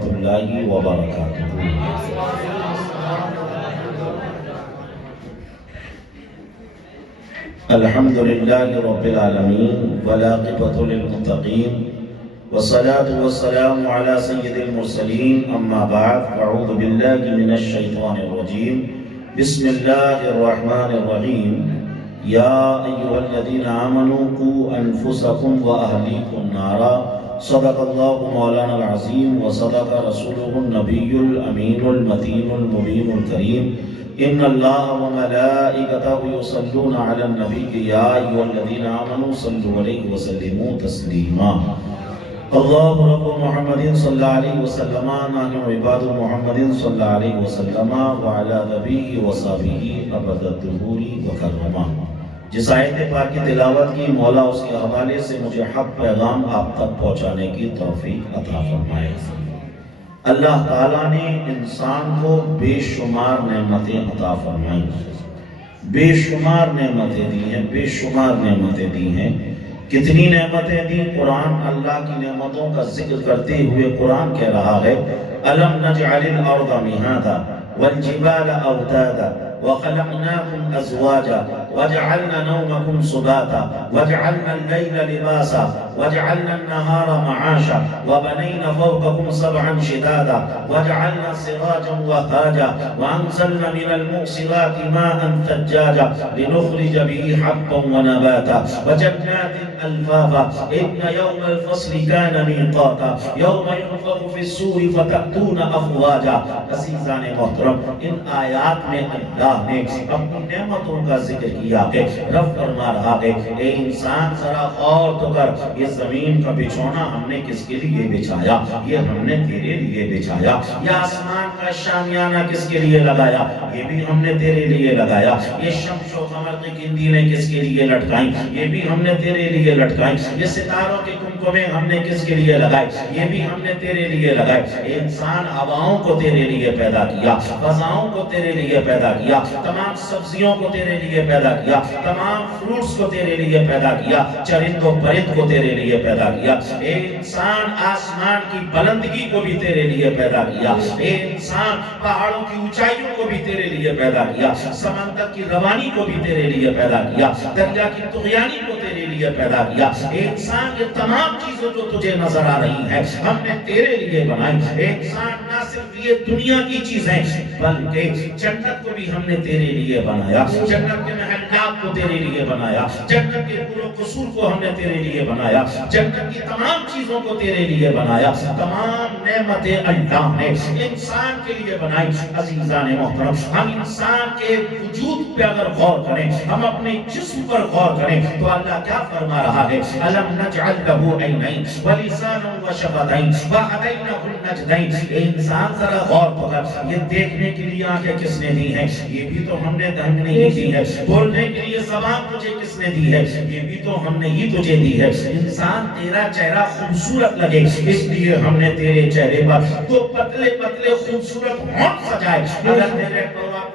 ورحمۃ اللہ وبرکاتہ۔ الحمد للہ رب العالمین والعاقبۃ للمتقین والصلاة والسلام علی سید المرسلین، اما بعد فاعوذ باللہ من الشیطان الرجیم، بسم اللہ الرحمن الرحیم۔ یا ایھا الذین آمنوا قوا انفسکم واہلیکم نارا، صدق اللہ مولانا العظیم وصدق رسولہ النبی الامین المتین المبین الکریم۔ ان اللہ وملائکتہ یصلون علی النبی یا ایھا الذین آمنوا صلوا علیہ وسلموا تسلیما۔ اللہ رب محمد صلی اللہ علیہ وسلم، نحن عباد محمد صلی اللہ علیہ وسلم، وعلی نبی وصحبہ ابد الدہور وکرما۔ جس آیت پاک کی تلاوت کی، مولا اس کے حوالے سے مجھے حق پیغام آپ تک پہنچانے کی توفیق عطا فرمائے۔ اللہ تعالیٰ نے انسان کو بے شمار نعمتیں عطا فرمائیں، بے شمار نعمتیں دی ہیں، بے شمار نعمتیں دی ہیں۔ کتنی نعمتیں دی؟ قرآن اللہ کی نعمتوں کا ذکر کرتے ہوئے قرآن کہہ رہا ہے، أَلَمْ نَجْعَلِ الْأَرْضَ مِهَادًا وَالْجِبَالَ أَوْتَادًا وَخَلَقْنَاكُمْ أَزْوَاجًا وَجَعَلْنَا نَوْمَكُمْ سُبَاتًا وَجَعَلْنَا اللَّيْلَ لِبَاسًا وَجَعَلْنَا النَّهَارَ مَعَاشًا وَبَنَيْنَا فَوْقَكُمْ سَبْعًا شِدَادًا وَجَعَلْنَا سِرَاجًا وَهَّاجًا وَأَنزَلْنَا مِنَ الْمُعْصِرَاتِ مَاءً ثَجَّاجًا لِنُخْرِجَ بِهِ حَبًّا وَنَبَاتًا وَجَنَّاتٍ أَلْفَافًا إِنَّ يَوْمَ الْفَصْلِ كَانَ مِيقَاتًا يَوْمَ يُنفَخُ فِي الصُّورِ فَتَأْتُونَ أَفْوَاجًا۔ عزیزان محترم، ان آیات میں اللہ نے اپنی نعمتوں کا ذکر کیا ہے۔ رب فرما رہا ہے، اے انسان ذرا غور تو کر، یہ زمین کا بچھونا ہم نے کس کے لیے بچھایا؟ یہ ہم نے تیرے لیے بچھایا۔ یہ آسمان کا شامیانہ کس کے لیے لگایا؟ یہ بھی ہم نے تیرے لیے لگایا۔ یہ شمس و قمر کی قندیلیں کس کے لیے لٹکائیں؟ یہ بھی ہم نے تیرے لیے لٹکائیں۔ یہ ستاروں کی کمکمیں ہم نے کس کے لیے لگائے؟ یہ بھی ہم نے تیرے لیے لگائے۔ اے انسان، ہواؤں کو تیرے لیے پیدا کیا، فضاؤں کو تیرے لیے پیدا کیا، تمام سبزیوں کو تیرے لیے پیدا کیا، تمام فروٹس کو تیرے لیے پیدا کیا، چرند و پرند کو تیرے لیے پیدا کیا۔ اے انسان، آسمان کی بلندگی کو بھی تیرے لیے پیدا کیا۔ اے انسان، پہاڑوں کی اونچائیوں کو بھی تیرے لیے پیدا کیا، سمندر کی روانی کو بھی تیرے لیے پیدا کیا، دریا کی طغیانی کو تیرے لیے پیدا کیا۔ اے انسان، یہ تمام چیزیں جو تجھے نظر آ رہی ہیں ہم نے تیرے لیے بنائی۔ اے انسان، نہ صرف یہ دنیا کی چیزیں بلکہ جنت کو بھی ہم نے تیرے لیے بنایا، جنت کے محلات کو تیرے لیے بنایا، جنت کے قصور و قصور کو ہم نے تیرے لیے بنایا، جنت کی تمام چیزوں کو تیرے لیے بنایا۔ تمام نعمتیں اللہ نے انسان کے لیے بنائی۔ عزیزان محترم، ہم انسان کے وجود پہ اگر غور کریں، ہم اپنے جسم پر غور کریں تو اللہ کیا فرما رہا ہے؟ أَلَمْ نَجْعَلْ لَهُ عَيْنَيْنِ وَلِسَانًا وَشَفَتَيْنِ وَهَدَيْنَاهُ النَّجْدَيْنِ۔ اے انسان ذرا غور کر، یہ دیکھنے کے لیے آنکھیں کس نے دی ہیں؟ یہ بھی تو ہم نے نہیں دی ہے۔ بولنے کے لیے زبان تجھے کس نے دی ہے؟ یہ بھی تو ہم نے ہی تجھے دی ہے۔ انسان، تیرا چہرہ خوبصورت لگے اس لیے ہم نے تیرے چہرے پر تو پتلے پتلے خوبصورت ہونٹ سجائے۔ اگر تیرے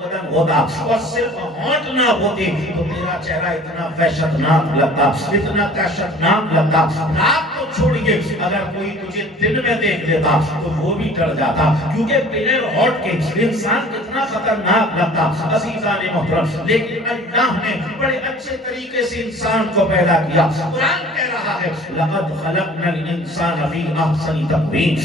بدن ہوتا اور صرف ہونٹ نہ ہوتی تو تیرا چہرہ اتنا وحشتناک لگتا، اتنا دہشتناک لگتا۔ رات کو چھوڑیے، اگر کوئی تجھے دن میں دیکھ لیتا تو وہ بھی ڈر جاتا، کیونکہ بغیر ہونٹ کے انسان کتنا خطرناک لگتا۔ عزیزان محترم، لیکن اللہ نے بڑے اچھے طریقے سے انسان کو پیدا کیا۔ قرآن کہہ رہا ہے، لَقَدْ خَلَقْنَا الْإِنسَانَ فِي أَحْسَنِ تَقْوِيمٍ۔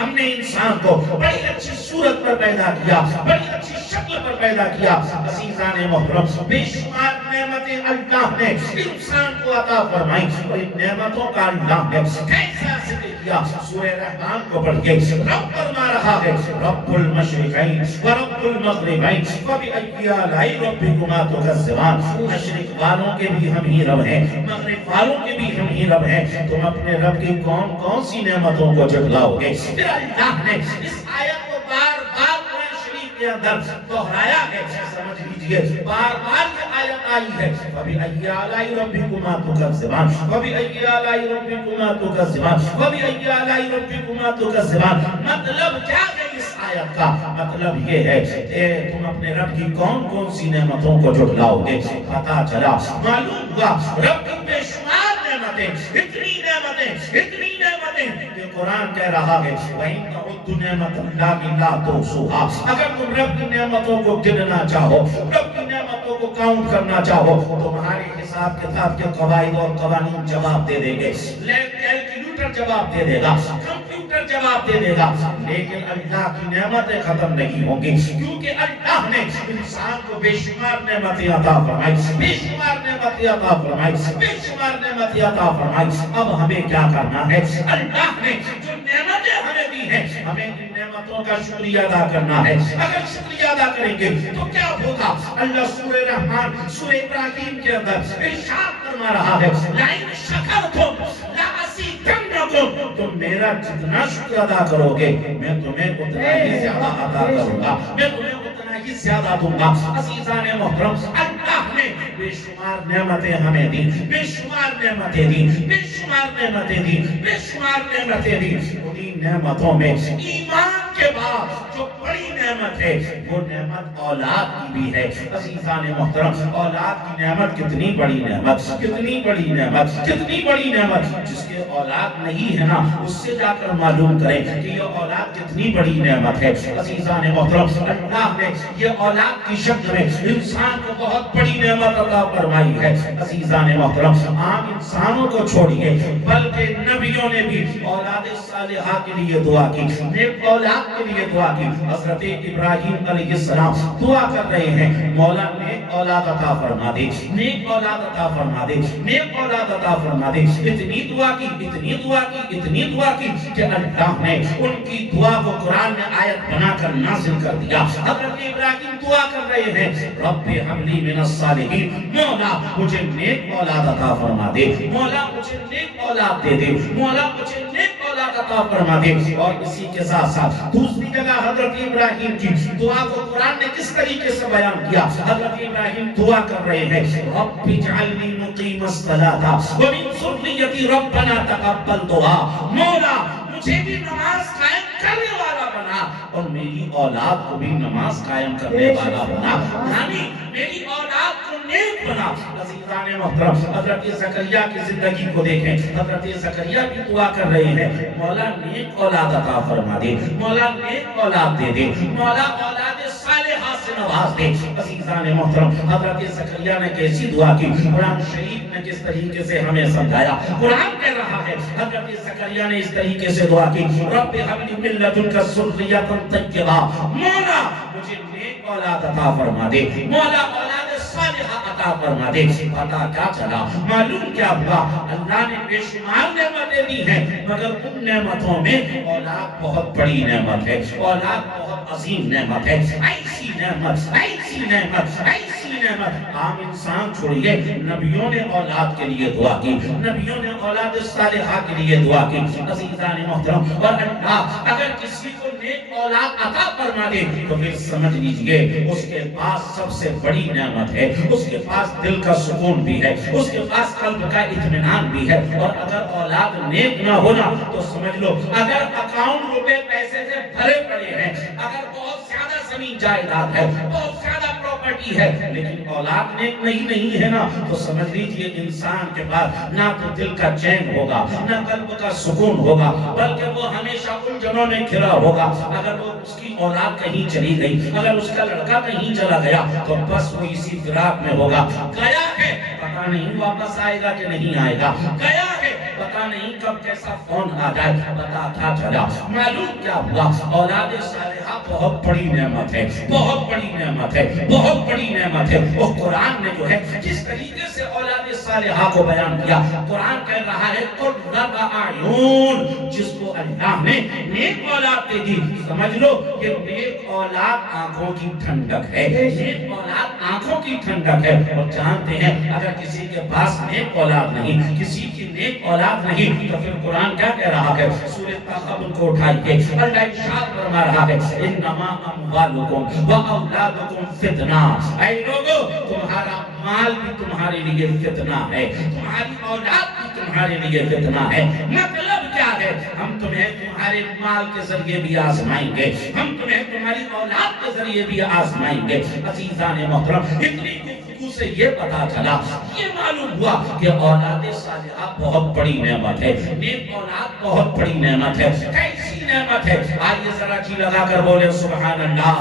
ہم نے انسان کو بڑی اچھی صورت پر پیدا کیا، بڑی اچھی شکل پر پیدا کیا۔ عزیزان محترم، بے شمار نعمتیں اللہ نے انسان کو عطا فرمائی، اور ان نعمتوں کا اللہ نے کیسا ذکر کیا؟ سورہ رحمان کو پڑھیے، رب فرما رہا ہے، رب المشرقین ورب المغربین فبأی آلاء ربکما تکذبان۔ مشرق والوں کے بھی ہم ہی رب ہیں، مغرب والوں کے بھی ہم ہی رب ہیں، تم اپنے رب کی کون کون سی نعمتوں کو جھٹلاؤ گے؟ پھر اللہ نے اس آیت کو بار بار قرآن شریف کے اندر دہرایا ہے۔ سمجھ لیجئے، بار بار یہ آیت آئی ہے، فبأی آلاء ربکما تکذبان، فبأی آلاء ربکما تکذبان، فبأی آلاء ربکما تکذبان۔ مطلب کیا ہے اس آیت کا؟ مطلب یہ ہے کہ تم اپنے رب کی کون کون سی نعمتوں کو جھٹلاؤ گے۔ پتا چلا، معلوم ہوا، رب کی بے شمار نعمتیں، اتنی نعمتیں، اتنی نعمتیں کہ قرآن کہہ رہا ہے وَإِن تَعُدُّوا نِعْمَتَ اللَّهِ لَا تُحْصُوهَا، اگر تم رب کی نعمتوں کو گننا چاہو، رب کی نعمتوں کو کاؤنٹ کرنا چاہو، تمہارے حساب کتاب کے قواعد اور قوانین جواب دے دیں گے، کیلکولیٹر جواب دے دے گا، کمپیوٹر جواب دے دے گا، لیکن اللہ کی نعمتیں ختم نہیں ہوں گی، کیونکہ اللہ نے انسان کو بے شمار نعمتیں عطا فرمائی، بے شمار نعمتیں عطا فرمائی، بے شمار نعمتیں عطا فرمائی۔ اب ہمیں کیا کرنا ہے؟ اللہ نے جو نعمتیں ہمیں دی ہیں، ہمیں ان نعمتوں کا شکریہ ادا کرنا ہے۔ اگر شکریہ ادا کریں گے تو کیا ہوگا؟ اللہ سورہ رحمان سورہ ابراہیم کے اندر ارشاد فرما رہا ہے لَئِن شَكَرْتُمْ لَأَزِيدَنَّكُمْ، تم میرا جتنا شکر ادا کرو گے میں تمہیں اتنا ہی زیادہ عطا کروں گا، میں تمہیں اتنا ہی زیادہ دوں گا۔ عزیزان محترم، اللہ نے بے شمار نعمتیں ہمیں دی، بے شمار نعمتیں دی، بے شمار نعمتیں دی، بے شمار نعمتیں دی۔ انہی نعمتوں میں ایمان کے بعد جو بڑی نعمت ہے وہ نعمت اولاد کی بھی ہے۔ عزیزان محترم، اولاد کی نعمت کتنی بڑی نعمت، کتنی بڑی نعمت، کتنی بڑی نعمت۔ جس کے اولاد نہیں ہے نا اس سے جا کر معلوم کریں کہ یہ اولاد کتنی بڑی نعمت ہے۔ عزیزان محترم، اللہ نے یہ اولاد کی شکل میں انسان کو بہت بڑی نعمت عطا فرمائی ہے۔ عزیزان محترم، عام انسانوں کو چھوڑیے بلکہ نبیوں نے بھی اولاد صالحہ کے لیے دعا کی، نیک اولاد کے لیے دعا کی۔ حضرت ابراہیم علیہ السلام دعا کر رہے ہیں مولا نیک اولاد عطا فرما دے، نیک اولاد عطا فرما دے، نیک اولاد عطا فرما دے۔ اتنی دعا کی، اتنی دعا کی، اتنی دعا کی کہ اللہ نے ان کی دعا کو قرآن میں آیت بنا کر نازل کر دیا۔ حضرت ابراہیم دعا کر رہے ہیں رب حب لی من الصالحین، مولا مجھے نیک اولاد عطا فرما دے، مولا مجھے نیک اولاد دے دے، مولا مجھے نیک اولاد عطا فرما دے۔ اور اسی کے ساتھ ساتھ دوسری جگہ حضرت ابراہیم کی دعا کو قرآن نے کس طریقے سے بیان کیا؟ حضرت ابراہیم دعا کر رہے ہیں رب اجعلنی مقیم الصلاۃ ومن ذریتی ربنا تقبل دعا، مولا مجھے بھی نماز قائم کرنے والا بنا اور میری اولاد کو بھی نماز قائم کرنے والا بنا، یعنی میری اولاد کو نیک بنا۔ عزیزان محترم، حضرت زکریا کی زندگی کو دیکھیں، حضرت زکریا بھی دعا کر رہے ہیں مولا نیک اولاد عطا فرما دے، مولا نیک اولاد دے دے، مولا اولاد صالحہ سے نواز دے۔ عزیزان محترم، حضرت زکریا نے کیسی دعا کی؟ قرآن شریف نے کس طریقے سے ہمیں سمجھایا؟ قرآن کہہ رہا ہے حضرت زکریا نے اس طریقے سے دعا کی رب هب لي من لدنك ذرية طيبة، مولا مجھے نیک اولاد عطا فرما دے، مولا اولاد صالحہ عطا فرما دے۔ پتہ کیا چلا؟ معلوم کیا ہوا؟ اللہ نے بے شمار نعمتیں دی ہیں مگر ان نعمتوں میں اولاد بہت بڑی نعمت ہے، اولاد بہت عظیم نعمت ہے۔ ایسی نعمت، ایسی نعمت، ایسی نعمت عام انسان چھوڑیے، نبیوں نے اولاد کے لیے دعا کی، نبیوں نے اولاد صالحہ کے لیے دعا کی۔ عزیزان محترم، اور اللہ اگر کسی کو نیک اولاد عطا فرما دے تو پھر سمجھ لیجئے اس کے پاس سب سے بڑی نعمت ہے، اس کے پاس دل کا سکون بھی ہے، اس کے پاس قلب کا اطمینان بھی ہے۔ اور اگر اولاد نیک نہ ہونا تو سمجھ لو اگر اکاؤنٹ روپے پیسے سے بھرے پڑے ہیں، اگر بہت زیادہ زمین جائیداد ہے، بہت زیادہ پراپرٹی ہے، لیکن اولاد نیک نہیں ہے نا تو سمجھ لیجئے انسان کے پاس نہ تو دل کا چین ہوگا، نہ قلب کا سکون ہوگا، بلکہ وہ ہمیشہ الجھنوں میں گھرا ہوگا۔ اگر وہ اس کی اولاد کہیں چلی گئی، اگر اس کا لڑکا کہیں چلا گیا تو بس وہ اسی فراق میں ہوگا، گیا ہے پتہ نہیں واپس آئے گا کہ نہیں آئے گا، گیا ہے پتہ نہیں کب کیسا فون آ جائے۔ پتہ کیا چلا؟ معلوم کیا ہوا؟ اولاد صالحہ بہت بڑی نعمت ہے، بہت بڑی نعمت ہے، بہت بڑی نعمت ہے۔ وہ قرآن نے جو ہے جس طریقے سے اولاد صالحہ کو بیان کیا، قرآن کہہ رہا ہے قرۃ اعین، جس کو اللہ نے نیک اولاد دے دی، سمجھ لو کہ نیک اولاد آنکھوں کی ٹھنڈک ہے، نیک اولاد آنکھوں کی ٹھنڈک ہے۔ اور جانتے ہیں اگر کسی کے پاس نیک اولاد نہیں، کسی کی نیک اولاد نہیں تو پھر قرآن کیا کہہ رہا ہے؟ سورۃ تغابن کو اٹھائیے، اللہ ارشاد فرما رہا ہے انما اموالکم واولادکم فتنہ، اے لوگو تمہارا مال بھی تمہارے لیے فتنہ ہے، تمہاری اولاد بھی تمہارے لیے فتنہ ہے۔ مطلب کیا ہے؟ ہم تمہیں تمہارے مال کے ذریعے بھی آزمائیں گے، ہم تمہیں تمہاری اولاد کے ذریعے بھی آزمائیں گے۔ عزیزان محترم، اتنی گفتگو سے یہ پتا چلا، یہ معلوم ہوا کہ اولاد صالحہ بہت بڑی نعمت ہے، نیک اولاد بہت بڑی نعمت ہے۔ کیسی نعمت ہے؟ آئیے ذرا جی لگا کر بولے سبحان اللہ،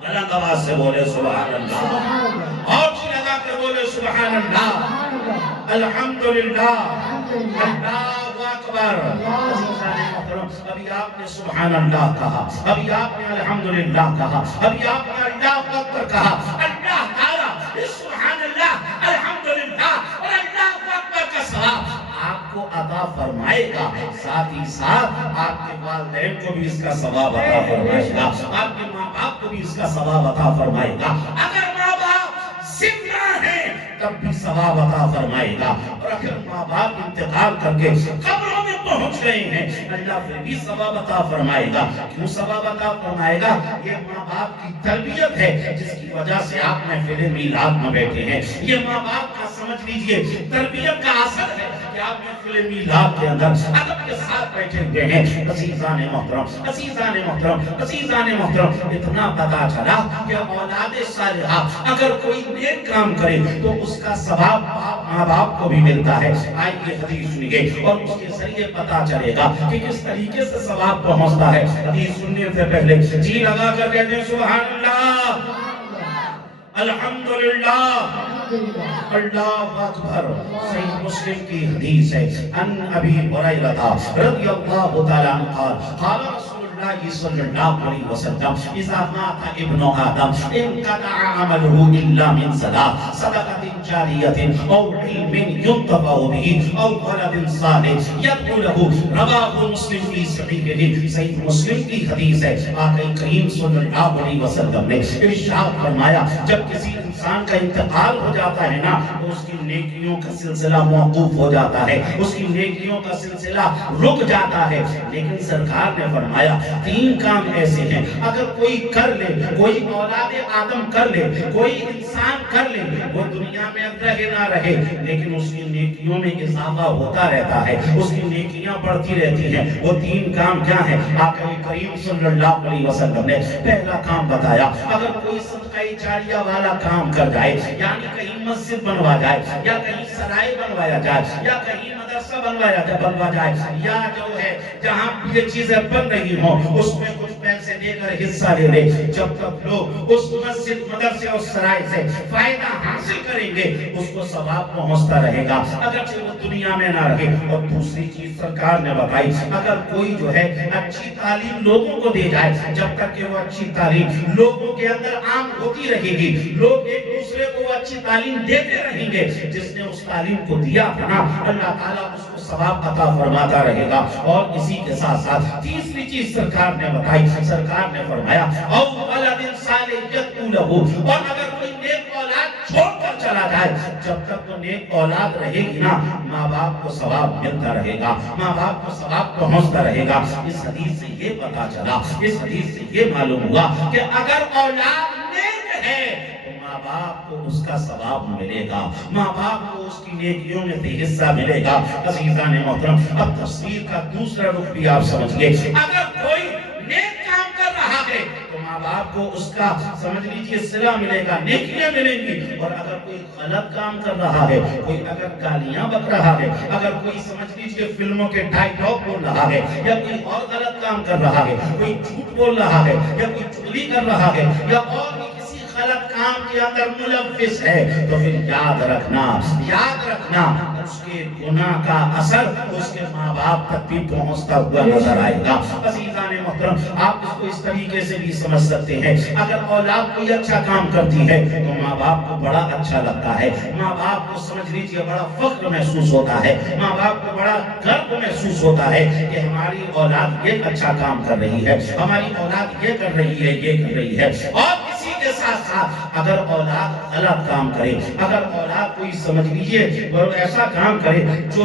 بلند آواز سے بولے سبحان اللہ، اور جی لگا کر بولے سبحان اللہ، الحمدللہ، اللہ اکبر۔ ابھی آپ نے سبحان اللہ کہا، ابھی آپ نے الحمدللہ کہا، ابھی آپ نے اللہ اکبر کہا۔ اللہ تعالیٰ اس سبحان اللہ، الحمدللہ اور اللہ اکبر کا ثواب آپ کو عطا فرمائے گا، ساتھ ہی ساتھ آپ کے والدین کو بھی اس کا ثواب عطا فرمائے گا، آپ کے ماں باپ کو بھی اس کا ثواب عطا فرمائے گا۔ اگر ماں باپ زندہ ہیں تب بھی ثواب عطا فرمائے گا، اور اگر ماں باپ انتقال کر کے قبروں میں پہنچ گئے ہیں اللہ پھر بھی ثواب عطا فرمائے گا۔ کیوں ثواب عطا فرمائے گا؟ یہ ماں باپ کی تربیت ہے جس کی وجہ سے آپ محفل میلاد میں بیٹھے ہیں، یہ ماں باپ کا سمجھ لیجئے تربیت کا اثر ہے کہ آپ محفل میلاد کے اندر ادب کے ساتھ بیٹھے ہوئے ہیں۔ عزیزان محترم، عزیزان محترم، عزیزان محترم، اتنا پتا چلا کہ اولاد صالحہ اگر کوئی نیک کام کرے تو اس کا ثواب ماں باپ کو بھی ملتا ہے۔ آئیے حدیث سنیے اور اس کے ذریعے پتا چلے گا کہ کس طریقے سے ثواب پہنچتا ہے۔ حدیث سننے سے پہلے جی لگا کر کہتے ہیں سبحان اللہ، الحمدللہ، اللہ اکبر۔ صحیح مسلم کی حدیث ہے، ان ابی ہریرہ رضی اللہ تعالی عنہ قال قال رسول اللہ صلی اللہ علیہ وسلم اذا مات ابن آدم انقطع عمله الا من ثلاث صدقۃ جاریۃ او علم ينتفع به او ولد صالح يدعو له، رواه مسلم فی صحیحہ۔ صحیح مسلم کی حدیث ہے، آقا کریم صلی اللہ علیہ وسلم نے ارشاد فرمایا جب کسی انسان کا انتقال ہو جاتا ہے نا تو اس کی نیکیوں کا سلسلہ موقوف ہو جاتا ہے، اس کی نیکیوں کا سلسلہ رک جاتا ہے، لیکن سرکار نے فرمایا تین کام ایسے ہیں اگر کوئی کر لے، کوئی اولاد آدم کر لے، کوئی انسان کر لے، وہ دنیا میں رہے نہ رہے لیکن اس کی نیکیوں میں اضافہ ہوتا رہتا ہے، اس کی نیکیاں بڑھتی رہتی ہیں۔ وہ تین کام کیا ہیں؟ آقا کریم صلی اللہ علیہ وسلم نے پہلا کام بتایا، اگر کوئی صدقہ جاریہ والا کام کر جائے، یعنی کہیں مسجد بنوا جائے یا کہیں سرائے بنوایا جائے یا کہیں مدرسہ بنوا جائے یا جو ہے جہاں یہ چیزیں بن رہی ہوں اس میں کچھ پیسے دے کر حصہ لے لے، جب تک لوگ اس مسجد مدرسے اور سرائے سے فائدہ حاصل کریں گے اس کو ثواب پہنچتا رہے گا اگرچہ وہ دنیا میں نہ رہے۔ اور دوسری چیز سرکار نے بتائی، اگر کوئی جو ہے اچھی تعلیم لوگوں کو دے جائے، جب تک کہ وہ اچھی تعلیم لوگوں کے اندر عام ہوتی رہے گی، لوگ ایک دوسرے کو اچھی تعلیم دیتے رہیں گے، جس نے اس تعلیم کو دیا تھا نا اللہ تعالیٰ اس کو ثواب عطا فرماتا رہے گا۔ اور اسی کے ساتھ ساتھ تیسری چیز سرکار نے بتائی، سرکار نے فرمایا او ولد صالح یدعو لہ، اور اگر کوئی نیک اولاد چھوڑ کر چلا جائے جب تک وہ نیک اولاد رہے گی نا ماں باپ کو ثواب ملتا رہے گا، ماں باپ کو ثواب پہنچتا رہے گا۔ اس حدیث سے یہ پتا چلا، اس حدیث سے یہ معلوم ہوا کہ اگر اولاد نیک ہے ماں باپ کو اس کا ثواب ملے گا، ماں باپ کو اس کی نیکیوں میں سے حصہ ملے گا۔ عزیزان محترم، اب تفسیر کا دوسرا رخ بھی آپ سمجھئے، اگر کوئی نیک کام کر رہا ہے تو ماں باپ کو اس کا سمجھ لیجئے صلہ ملے گا، نیکیاں ملیں گی، اور اگر کوئی غلط کام کر رہا ہے، کوئی اگر گالیاں بک رہا ہے، اگر کوئی سمجھ لیجئے فلموں کے ڈائیلاگ بول رہا ہے یا کوئی اور غلط کام کر رہا ہے، کوئی جھوٹ بول رہا ہے یا کوئی چغلی کر رہا ہے یا اور بھی غلط کام کے اندر ملوث ہے تو پھر یاد رکھنا اس کے گناہ کا اثر اس کے ماں باپ تک بھی پہنچتا ہوا نظر آئے گا۔ عزیزان محترم، آپ اس کو اس طریقے سے بھی سمجھ سکتے ہیں، اگر اولاد کوئی اچھا کام کرتی ہے تو ماں باپ کو بڑا اچھا لگتا ہے، ماں باپ کو سمجھ لیجیے بڑا فخر محسوس ہوتا ہے، ماں باپ کو بڑا گرو محسوس ہوتا ہے کہ ہماری اولاد یہ اچھا کام کر رہی ہے، ہماری اولاد یہ کر رہی ہے، یہ کر رہی ہے۔ اور اسی کے ساتھ ساتھ اگر اولاد غلط کام کرے، اگر اولاد کوئی سمجھ لیجئے ایسا کام کرے جو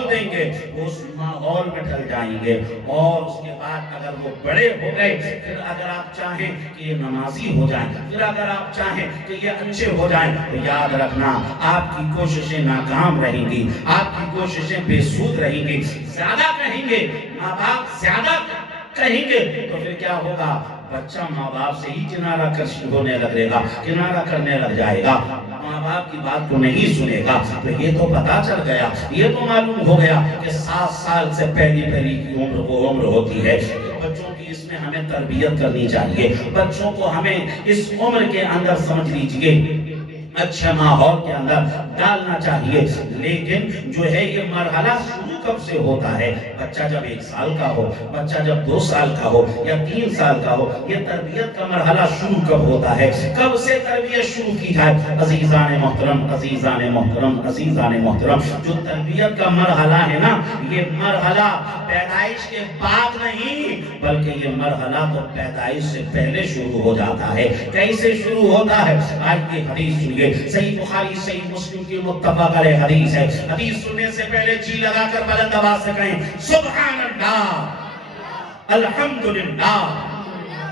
ماحول دیں گے وہ اس ماحول میں ڈھل جائیں گے، اور اس کے بعد اگر وہ بڑے ہو گئے، پھر اگر آپ چاہیں کہ یہ نمازی ہو جائیں، پھر اگر آپ چاہیں کہ یہ اچھے ہو جائیں، تو یاد رکھنا آپ کی کوششیں ناکام رہیں گی، آپ کی کوششیں بے سود رہیں گی۔ زیادہ کہیں گے ماں باپ، زیادہ کہیں گے تو پھر کیا ہوگا؟ بچہ ماں باپ سے ہی ہونے لگے گا، کنارہ کرنے لگ جائے گا، ماں باپ کی بات کو نہیں سنے گا۔ تو یہ تو پتا چل گیا، یہ تو معلوم ہو گیا کہ 7 سال سے پہلی کی عمر ہوتی ہے۔ بچوں کی اس میں ہمیں تربیت کرنی چاہیے، بچوں کو ہمیں اس عمر کے اندر سمجھ لیجئے اچھے ماحول کے اندر ڈالنا چاہیے۔ لیکن جو ہے یہ مرحلہ شروع کب سے ہوتا ہے؟ بچہ جب 1 سال کا ہو، بچہ جب 2 سال کا ہو یا 3 سال کا ہو، یہ تربیت کا مرحلہ شروع کب ہوتا ہے؟ کب سے تربیت شروع کی جائے؟ عزیزان محترم، عزیزان محترم، عزیزان محترم، جو تربیت کا مرحلہ ہے نا، یہ مرحلہ پیدائش کے بعد نہیں، بلکہ یہ مرحلہ تو پیدائش سے پہلے شروع ہو جاتا ہے۔ کیسے شروع ہوتا ہے؟ آج یہ حدیث سنیے، صحیح بخاری صحیح مسلم کی متفق علیہ حدیث ہے۔ حدیث سننے سے پہلے جی لگا کر بلند آواز سے کہیں سبحان اللہ، الحمدللہ،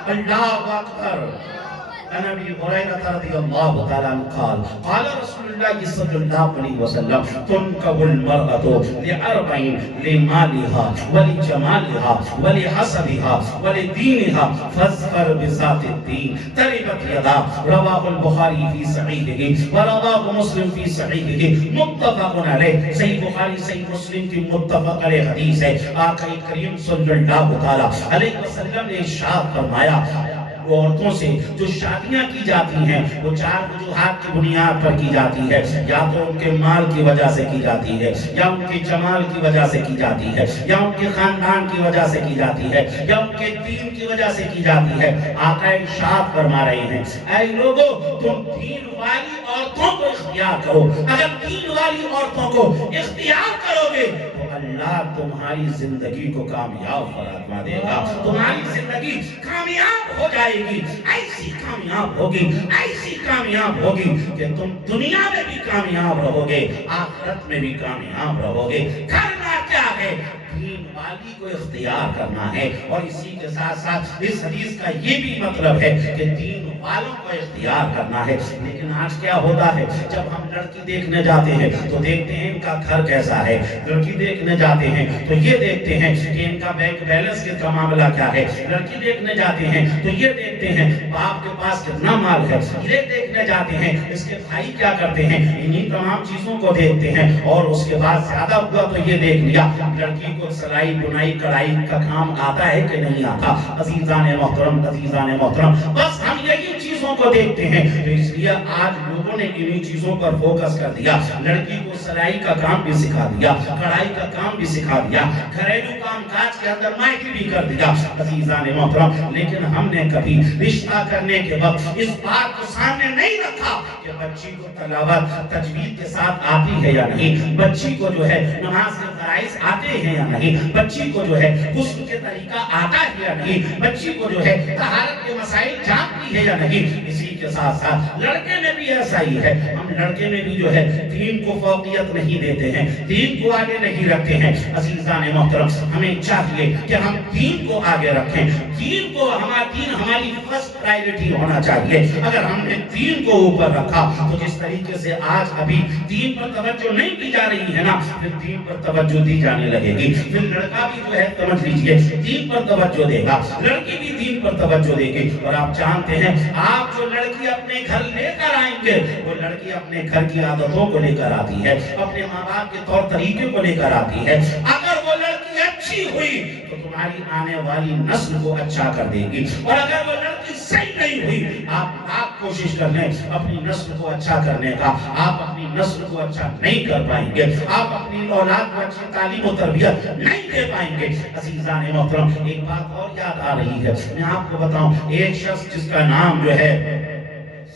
اللہ اکبر۔ عن ابي هريره رضي الله تعالى عنه قال قال رسول الله صلى الله عليه وسلم تنكب المرأة لأربع: لمالها ولجمالها ولحسبها ولدينها فاظفر بذات الدين تربت يداك۔ رواه البخاري في صحيحه ورواه مسلم في صحيحه متفق عليه۔ صحیح بخاری صحیح مسلم کی متفق علیہ حدیث ہے۔ آقا کریم صلی اللہ تعالی علیہ وسلم نے ارشاد فرمایا، عورتوں سے جو شادیاں کی جاتی ہیں وہ 4 وجوہات کی بنیاد پر کی جاتی ہے، یا تو ان کے مال کی وجہ سے کی جاتی ہے، یا ان کے جمال کی وجہ سے کی جاتی ہے، یا ان کے خاندان کی وجہ سے کی جاتی ہے، یا ان کے دین کی وجہ سے کی جاتی ہے۔ آقا ارشاد فرما رہے ہیں، اے لوگو تم دین والی عورتوں کو اختیار کرو۔ اگر دین والی عورتوں کو اختیار کرو گے تو اللہ تمہاری زندگی کو کامیاب فرما دے گا، تمہاری زندگی کامیاب ہو جائے گی، ایسی کامیاب ہوگی، ایسی کامیاب ہوگی کہ تم دنیا میں بھی کامیاب رہو گے، آخرت میں بھی کامیاب رہو گے۔ کرنا کیا ہے؟ دین والی کو اختیار کرنا ہے۔ اور اسی کے ساتھ ساتھ اس حدیث کا یہ بھی مطلب ہے کہ دین والوں کو اختیار کرنا ہے۔ لیکن آج کیا ہوتا ہے، جب ہم لڑکی دیکھنے جاتے ہیں تو دیکھتے ہیں ان کا گھر کیسا ہے، لڑکی دیکھنے جاتے ہیں تو یہ دیکھتے ہیں کہ ان کا بینک بیلنس کا معاملہ کیا ہے، لڑکی دیکھنے جاتے ہیں تو یہ دیکھتے ہیں باپ کے پاس کتنا مال ہے، یہ دیکھنے جاتے ہیں اس کے بھائی کیا کرتے ہیں، انہی تمام چیزوں کو دیکھتے ہیں۔ اور اس کے بعد زیادہ ہوا تو یہ دیکھ لیا لڑکی کو سلائی بنائی کڑھائی کا کام آتا ہے کہ نہیں آتا۔ عزیزان محترم، عزیزان محترم، بس ہم یہی چیزوں کو دیکھتے ہیں، تو اس لیے آج لوگوں نے انہی چیزوں پر فوکس کر دیا۔ لڑکی کو سلائی کا کام بھی سکھا دیا، کڑھائی کا کام بھی سکھا دیا، گھریلو کام کاج کے اندر ماہر بھی کر دیا۔ عزیزان محترم، لیکن ہم نے کبھی رشتہ کرنے کے وقت اس بات کو سامنے نہیں رکھا کہ بچی کو تلاوت تجوید کے ساتھ آتی ہے یا نہیں، بچی کو جو ہے نماز کے فرائض آتے ہیں یا نہیں، بچی کو جو ہے غسل کے طریقہ آتا ہے یا نہیں، بچی کو جو ہے طہارت کے مسائل جانتی ہے یا نہیں۔ اسی کے ساتھ ساتھ لڑکے میں بھی ایسا ہی ہے، ہم لڑکے میں بھی جو ہے دین کو فوقیت نہیں دیتے ہیں، دین کو آگے نہیں رکھتے ہیں۔ عزیزان محترم، ہمیں چاہیے کہ ہم دین کو آگے رکھیں، دین کو دین ہماری فرسٹ پرائیورٹی ہونا چاہیے۔ اگر ہم نے دین کو اوپر رکھا تو جس طریقے سے آج ابھی دین پر توجہ نہیں کی جا رہی ہے نا، پھر دین پر توجہ دی جانے لگے گی، پھر لڑکا بھی جو ہے سمجھ لیجئے دین پر توجہ دے گا، لڑکی بھی دین پر توجہ دے گی۔ اور آپ جانتے ہیں آپ جو لڑکی اپنے گھر لے کر آئیں گے، وہ لڑکی اپنے گھر کی عادتوں کو لے کر آتی ہے، اپنے ماں باپ کے طور طریقے کو لے کر آتی ہے۔ اگر وہ لڑکی اچھی ہوئی تو تمہاری آنے والی نسل کو اچھا کر دے گی، اور اگر وہ لڑکی صحیح نہیں ہوئی، آپ کوشش کر لیں اپنی نسل کو اچھا کرنے کا، آپ اپنی نسل کو اچھا نہیں کر پائیں گے، آپ اپنی اولاد کو اچھی تعلیم و تربیت نہیں دے پائیں گے۔ عزیزان محترم، ایک بات اور یاد آ رہی ہے، میں آپ کو بتاؤں، ایک شخص جس کا نام جو ہے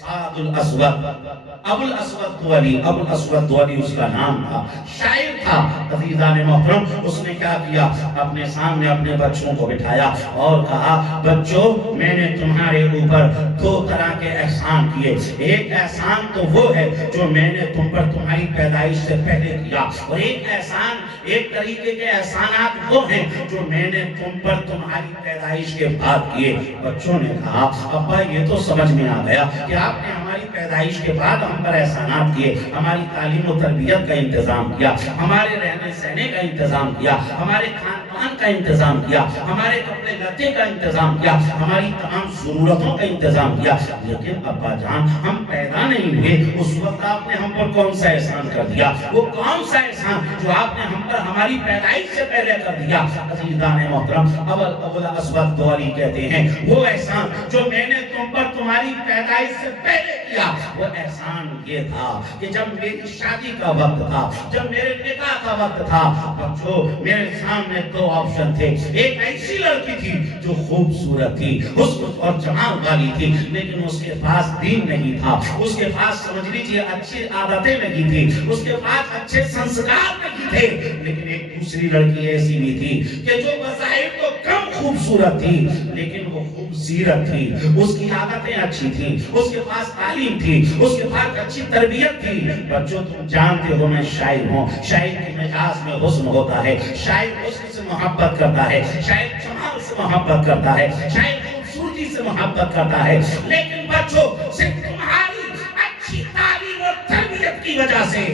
سعد الاسود، ابو الاسود دؤلی، ابو الاسود دؤلی اس کا نام تھا، شاعر تھا عزیزان محترم، اس نے کیا کیا؟ اپنے سامنے اپنے بچوں کو بٹھایا اور کہا بچوں میں نے تمہارے اوپر دو طرح کے احسان کیے، ایک احسان تو وہ ہے جو میں نے تم پر تمہاری پیدائش سے پہلے کیا، اور ایک طریقے کے احسانات وہ ہیں جو میں نے تم پر تمہاری پیدائش کے بعد کیے۔ بچوں نے کہا ابا یہ تو سمجھ میں آ گیا کہ آپ نے ہماری پیدائش کے بعد ہم پر احسانات کیے، ہماری تعلیم و تربیت کا انتظام کیا، ہمارے رہنے سہنے کا انتظام کیا، ہمارے کھان پان کا انتظام کیا، ہمارے کپڑے لتے کا انتظام کیا، ہماری تمام ضرورتوں کا انتظام کیا، لیکن ابا جان ہم پیدا نہیں ہوئے اس وقت آپ نے ہم پر کون سا احسان کر دیا؟ وہ کون سا احسان جو آپ نے ہم پر ہماری پیدائش سے پہلے کر دیا؟ عزیزان محترم، اول اسود دوالی کہتے ہیں وہ احسان جو میں نے تم پر تمہاری پیدائش سے پہلے کیا، وہ احسان یہ تھا کہ جب میری شادی کا وقت تھا، جب میرے نکاح کا وقت تھا، بچوں میرے سامنے دو آپشن تھے، ایک ایسی لڑکی تھی جو خوبصورت تھی، حسن اور جمال والی تھی، لیکن اس کے پاس دین نہیں تھا، اس کے پاس سمجھ لیجیے اچھی عادتیں نہیں تھی، اس کے پاس اچھے سنسکار نہیں تھے، لیکن ایک دوسری لڑکی ایسی بھی تھی کہ جو بظاہر تو کم خوبصورت تھی لیکن وہ خوبصورت تھی، اس کی عادتیں اچھی تھیں، اس کے پاس تعلیم تھی، اس کے پاس اچھی تربیت تھی۔ بچوں تم جانتے ہو میں شاعر ہوں، شاعر کے مزاج میں حسن ہوتا ہے، شاعر حسن سے محبت کرتا ہے، شاعر جمال سے محبت کرتا ہے، شاعر خوبصورتی سے محبت کرتا ہے، لیکن بچوں صرف تمہاری اچھی تعلیم اور تربیت کی وجہ سے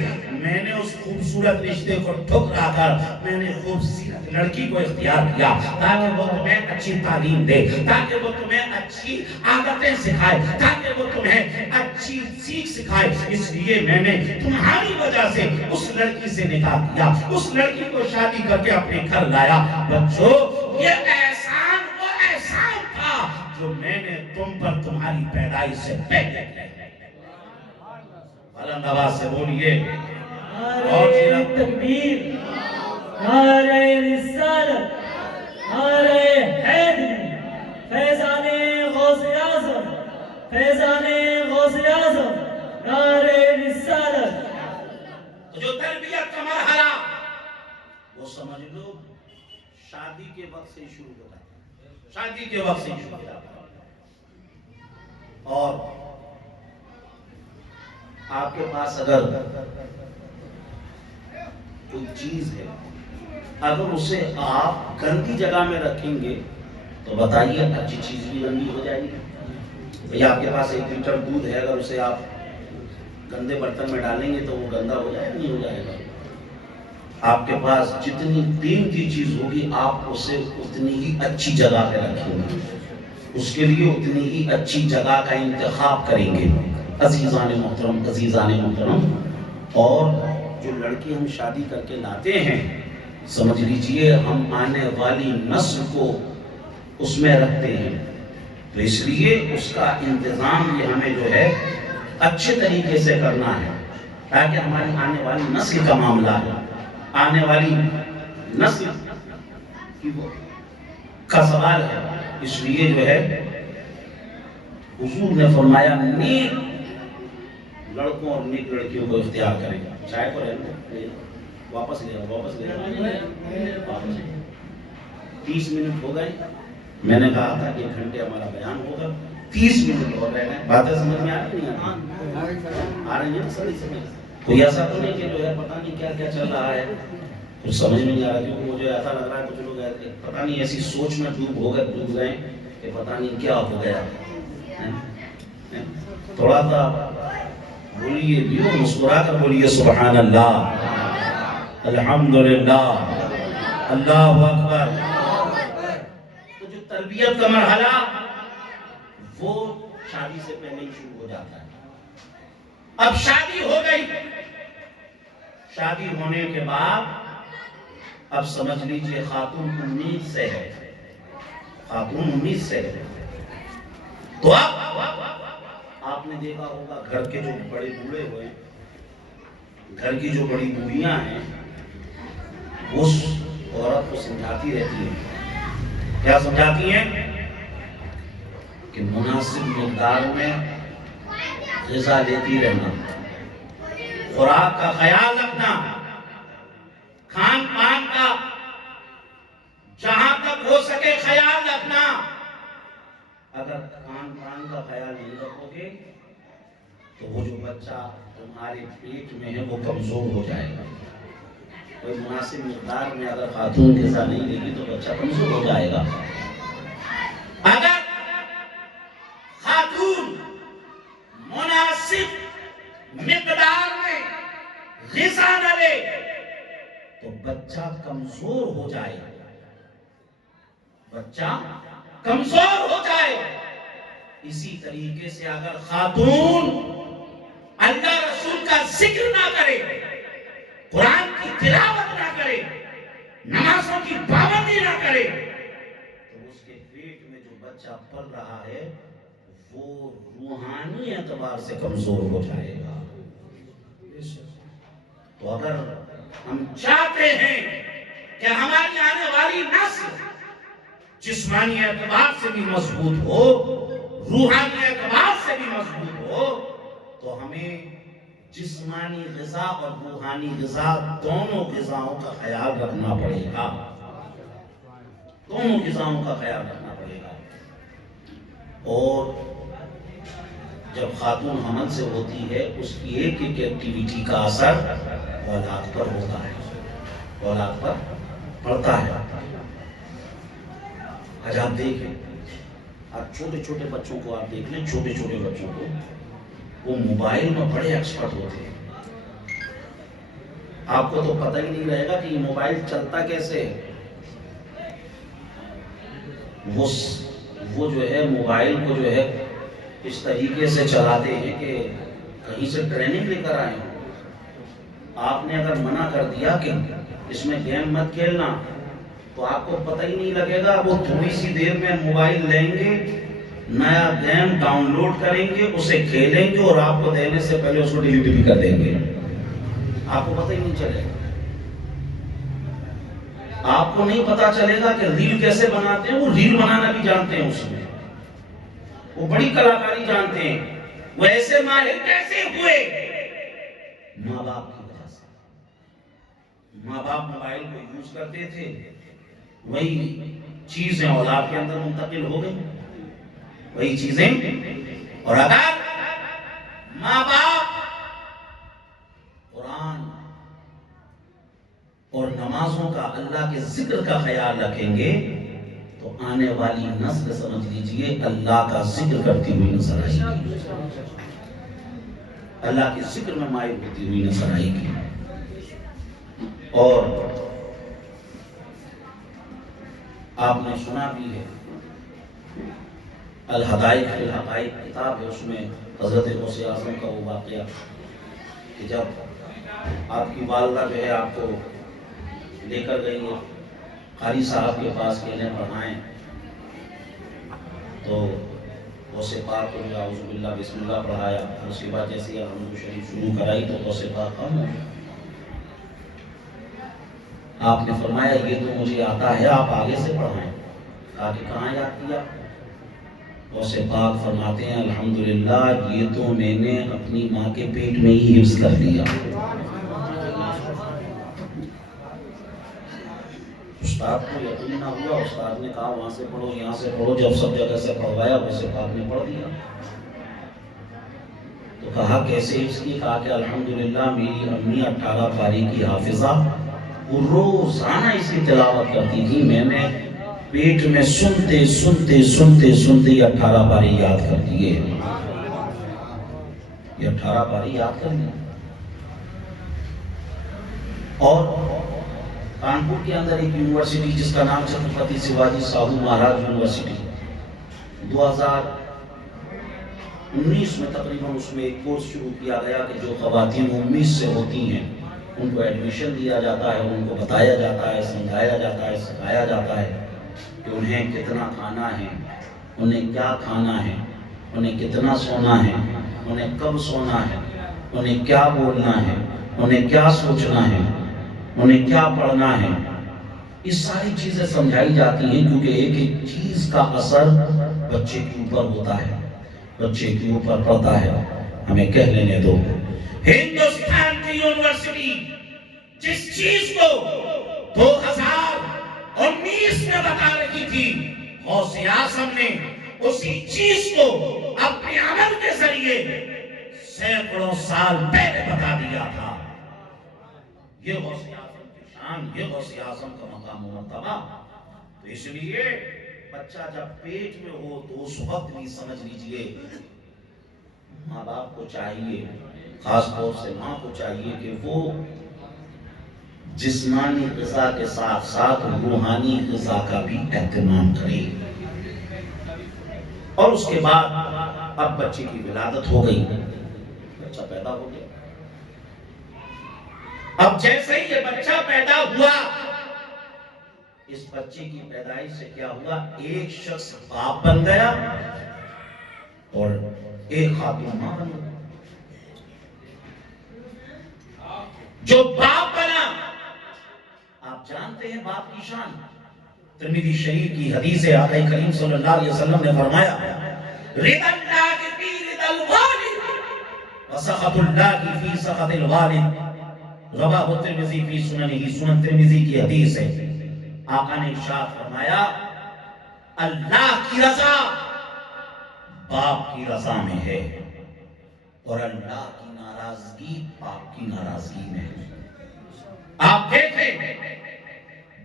میں نے اس خوبصورت رشتے کو ٹھکرا کر میں نے خوبصورت لڑکی کو اختیار کیا تاکہ وہ تمہیں اچھی تعلیم دے، تاکہ وہ تمہیں اچھی عادتیں سکھائے، تاکہ وہ تمہیں اچھی سیکھ سکھائے۔ اس لیے میں نے تمہاری وجہ سے اس لڑکی سے نکاح کیا، اس لڑکی کو شادی کر کے اپنے گھر لایا۔ بچوں یہ احسان وہ احسان تھا جو میں نے تم پر تمہاری پیدائش سے پہلے کیا۔ بلند آواز سے بولیے نعرہ تکبیر، نعرہ رسالت، نعرہ حیدری، فیضان غوث اعظم، فیضان غوث اعظم، نعرہ رسالت۔ جو تربیت کا مرحلہ وہ سمجھ لو شادی کے وقت سے شروع ہوتا ہے، شادی کے وقت سے شروع ہوتا ہے، اور آپ کے پاس اگر کوئی چیز ہے اگر اسے آپ گندی جگہ میں رکھیں گے تو بتائیے اچھی چیز بھی گندی ہو جائے گی۔ بھئی آپ کے پاس 1 لیٹر دودھ ہے، اگر اسے آپ گندے برتن میں ڈالیں گے تو وہ گندا ہو جائے نہیں ہو جائے گا۔ آپ کے پاس جتنی قیمتی چیز ہوگی آپ اسے اتنی ہی اچھی جگہ پہ رکھیں گے، اس کے لیے اتنی ہی اچھی جگہ کا انتخاب کریں گے۔ عزیزان محترم، عزیزان محترم، اور جو لڑکی ہم شادی کر کے لاتے ہیں سمجھ لیجئے ہم آنے والی نسل کو اس میں رکھتے ہیں، تو اس لیے اس کا انتظام یہ ہمیں جو ہے اچھے طریقے سے کرنا ہے تاکہ ہماری آنے والی نسل کا معاملہ ہے، آنے والی نسل کا سوال ہے۔ اس لیے جو ہے حضور نے فرمایا نیک لڑکوں اور نیک لڑکیوں کو اختیار کریں۔ چائے کو رہنے واپس لے واپس 30 منٹ ہو گئے، میں نے کہا تھا کہ 1 گھنٹے ہمارا بیان ہوگا، 30 منٹ اور رہ گئے۔ باتیں سمجھ میں آ رہی ہیں نا سر؟ کوئی ایسا تو نہیں کہ جو ہے پتہ نہیں کیا کیا چل رہا ہے، کچھ سمجھ میں نہیں آ رہا، کیونکہ مجھے ایسا لگ رہا ہے کچھ لوگ پتہ نہیں ایسی سوچ میں ڈوب گئے کہ پتہ نہیں کیا ہو گیا۔ تھوڑا سا بولیے بھی، مسکرا کر بولیے سبحان اللہ، الحمدللہ، اللہ اکبر۔ تو جو تربیت کا مرحلہ وہ شادی سے پہلے ہی شروع ہو جاتا ہے۔ اب شادی ہو گئی، شادی ہونے کے بعد اب سمجھ لیجئے خاتون 19 سے ہے، خاتون 19 سے ہے، تو اب آپ نے دیکھا ہوگا گھر کے جو بڑے بوڑھے ہوئے، گھر کی جو بڑی بوڑھیاں ہیں اس عورت کو سمجھاتی رہتی ہیں، کیا سمجھاتی ہیں؟ کہ مناسب مقدار میں غذا لیتی رہنا، خوراک کا خیال رکھنا، کھان پان کا جہاں تک ہو سکے خیال رکھنا. اگر کھان پان کا خیال نہیں رکھو گے تو وہ جو بچہ تمہارے پیٹ میں ہے وہ کمزور ہو جائے گا. کوئی مناسب مقدار میں اگر خاتون غذا نہیں لے گی تو بچہ کمزور ہو جائے گا. اگر خاتون مناسب مقدار میں غذا نہ لے تو بچہ کمزور ہو جائے گا. بچہ کمزور ہو جائے. اسی طریقے سے اگر خاتون اللہ رسول کا ذکر نہ کرے، قرآن کی تلاوت نہ کرے، نمازوں کی پابندی نہ کرے تو اس کے پیٹ میں جو بچہ پل رہا ہے وہ روحانی اعتبار سے کمزور ہو جائے گا. تو اگر ہم چاہتے ہیں کہ ہماری آنے والی نسل جسمانی اعتبار سے بھی مضبوط ہو، روحانی اعتبار سے بھی مضبوط ہو، تو ہمیں جسمانی غذا اور روحانی غذا دونوں غذاؤں کا خیال رکھنا پڑے گا. دونوں غذاؤں کا خیال رکھنا پڑے گا. اور جب خاتون حمل سے ہوتی ہے اس کی ایک ایک ایکٹیویٹی کا اثر اولاد پر ہوتا ہے، اولاد پر پڑتا ہے. آج آپ دیکھیں، آپ چھوٹے چھوٹے بچوں کو آپ دیکھ لیں، چھوٹے چھوٹے بچوں کو وہ موبائل میں بڑے ایکسپرٹ ہوتے ہیں. آپ کو تو پتہ ہی نہیں رہے گا کہ یہ موبائل چلتا کیسے ہے. وہ جو ہے موبائل کو جو ہے اس طریقے سے چلاتے ہیں کہ کہیں سے ٹریننگ لے کر آئے ہیں. آپ نے اگر منع کر دیا کہ اس میں گیم مت کھیلنا تو آپ کو پتہ ہی نہیں لگے گا. وہ تھوڑی سی دیر میں موبائل لیں گے، نیا گیم ڈاؤن لوڈ کریں گے، اسے کھیلیں گے اور آپ کو دینے سے پہلے اس کو ڈیلیٹ بھی کر دیں گے. آپ کو پتہ ہی نہیں چلے گا. آپ کو نہیں پتا چلے گا کہ ریل کیسے بناتے ہیں. وہ ریل بنانا بھی جانتے ہیں، اس میں وہ بڑی کلاکاری جانتے ہیں. وہ ایسے ماہر کیسے ہوئے؟ ماں باپ کی وجہ سے. ماں باپ موبائل کو یوز کرتے تھے، وہی چیزیں اولاد کے اندر منتقل ہو گئی، وہی چیزیں. اور اگر ماں باپ قرآن اور نمازوں کا، اللہ کے ذکر کا خیال رکھیں گے تو آنے والی نسل سمجھ لیجئے اللہ کا ذکر کرتی ہوئی نظر آئے گی، اللہ کے ذکر میں مائل ہوتی ہوئی نظر آئے گی. اور آپ نے سنا بھی ہے، الحدائق فی الحقائق کتاب ہے، اس میں حضرت غوث اعظم کا وہ واقعہ کہ جب آپ کی والدہ جو ہے آپ کو لے کر گئی ہے قاری صاحب کے پاس کہ انہیں پڑھائیں، تو غوث پاک کو اعوذ باللہ بسم اللہ پڑھایا. اس کے بعد جیسے الحمد شریف شروع کرائی تو غوث پاک خاموش. آپ نے فرمایا یہ تو مجھے آتا ہے، آپ آگے سے پڑھائیں. کہا کہ کہاں یاد کیا؟ غوث پاک فرماتے ہیں الحمدللہ یہ تو میں نے اپنی ماں کے پیٹ میں ہی حفظ کر لیا. استاد کو یقین نہ ہوا، استاد نے کہا وہاں سے پڑھو، یہاں سے پڑھو. جب سب جگہ سے پڑھوایا غوث پاک نے پڑھ دیا. تو کہا کیسے حفظ کی؟ کہا کہ الحمدللہ میری امی 18 پاری کی حافظہ، وہ روزانہ اس کی تلاوت کرتی تھی. میں نے پیٹ میں سنتے سنتے سنتے سنتے یہ 18 پاری یاد کر دیے. یہ 18 پاری یاد کر دی. اور کانپور کے اندر ایک یونیورسٹی جس کا نام چھترپتی شیواجی ساہو مہاراج یونیورسٹی، 2019 میں تقریباً اس میں ایک کورس شروع کیا گیا کہ جو خواتین 19 سے ہوتی ہیں ان کو ایڈمیشن دیا جاتا ہے، ان کو بتایا جاتا ہے، سمجھایا جاتا ہے، سکھایا جاتا ہے کہ انہیں کتنا کھانا ہے، انہیں کیا کھانا ہے، انہیں کتنا سونا ہے، انہیں کب سونا ہے، انہیں کیا بولنا ہے، انہیں کیا سوچنا ہے، انہیں کیا پڑھنا ہے. یہ ساری چیزیں سمجھائی جاتی ہیں کیونکہ ایک ایک چیز کا اثر بچے کے اوپر ہوتا ہے، بچے کے اوپر پڑتا ہے. ہمیں کہہ لینے دو. ہندوستان کی یونیورسٹی جس چیز کو 2019 میں بتا رہی تھی، غوث اعظم نے اسی چیز کو اپنے عمل کے ذریعے سینکڑوں سال پہلے بتا دیا تھا۔ یہ غوث اعظم کی شان، یہ غوث اعظم کا مقام و مرتبہ۔ تو اس لیے بچہ جب پیٹ میں ہو تو اس وقت بھی سمجھ لیجئے ماں باپ کو چاہیے، خاص طور سے ماں کو چاہیے کہ وہ جسمانی غذا کے ساتھ ساتھ روحانی غذا کا بھی اہتمام کرے۔ اور اس کے بعد اب بچے کی ولادت ہو گئی، بچہ پیدا ہو گیا۔ اب جیسے ہی یہ بچہ پیدا ہوا، اس بچے کی پیدائش سے کیا ہوا؟ ایک شخص باپ بن گیا اور ایک خاتون ماں بن گئی۔ جو باپ بنا، آپ جانتے ہیں باپ کی شان۔ ترمذی شریف کی حدیث ہے، آقا کریم صلی اللہ علیہ وسلم نے فرمایا رضا اللہ فی رضا الوالد وسخط اللہ فی سخط الوالد، رواہ ترمذی فی سننہ، سنن ترمذی کی حدیث ہے۔ آقا نے ارشاد فرمایا اللہ کی رضا باپ کی رضا میں ہے اور اللہ کی ناراضگی باپ کی ناراضگی میں ہے۔ آپ دیکھیں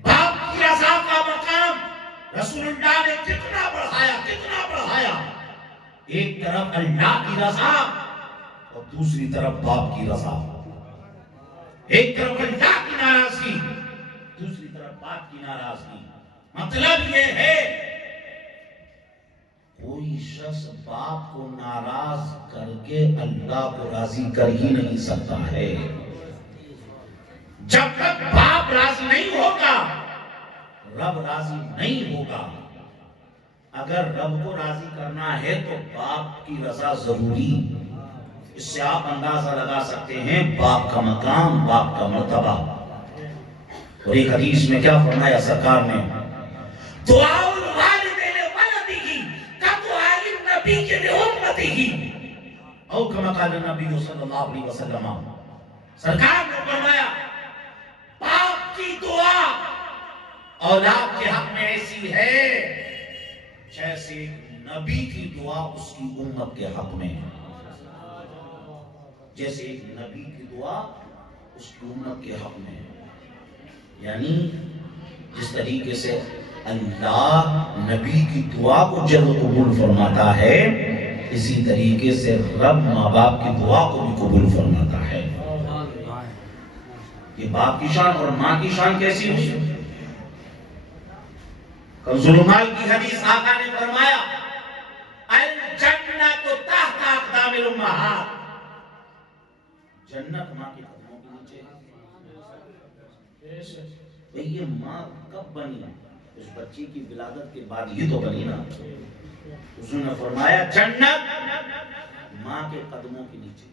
باپ کی رضا کا مقام رسول اللہ نے کتنا بڑھایا، کتنا بڑھایا۔ ایک طرف اللہ کی رضا اور دوسری طرف باپ کی رضا، ایک طرف اللہ کی ناراضگی، دوسری طرف باپ کی ناراضگی۔ مطلب یہ ہے کوئی شخص باپ کو ناراض کر کے اللہ کو راضی کر ہی نہیں سکتا ہے۔ جب تک باپ راضی نہیں ہوگا رب راضی نہیں ہوگا۔ اگر رب کو راضی کرنا ہے تو باپ کی رضا ضروری۔ اس سے آپ اندازہ لگا سکتے ہیں باپ کا مقام، باپ کا مرتبہ۔ اور ایک حدیث میں کیا فرمایا سرکار نے؟ دعاء الوالدین لولدہ کدعاء النبی لامتہ، او کما قال النبی صلی اللہ علیہ وسلم۔ سرکار نے فرمایا باپ کی دعا اولاد کے حق میں ایسی ہے جیسے ایک نبی کی دعا اس کی امت کے حق میں، جیسے ایک نبی کی دعا اس کی امت کے حق میں۔ یعنی جس طریقے سے اللہ نبی کی دعا کو جلد قبول فرماتا ہے، اسی طریقے سے رب ماں باپ کی دعا کو بھی قبول فرماتا ہے۔ یہ باپ کی شان اور ماں کی شان کیسی ہوئی؟ کنز المال کی حدیث آقا نے فرمایا الجنت تحت اقدام الامہات، جنت ماں کے قدموں کے نیچے ہے۔ بھئی یہ ماں کب بنی؟ اس بچی کی ولادت کے بعد ہی تو بنی نا۔ حضور نے فرمایا جنت ماں کے قدموں کے نیچے،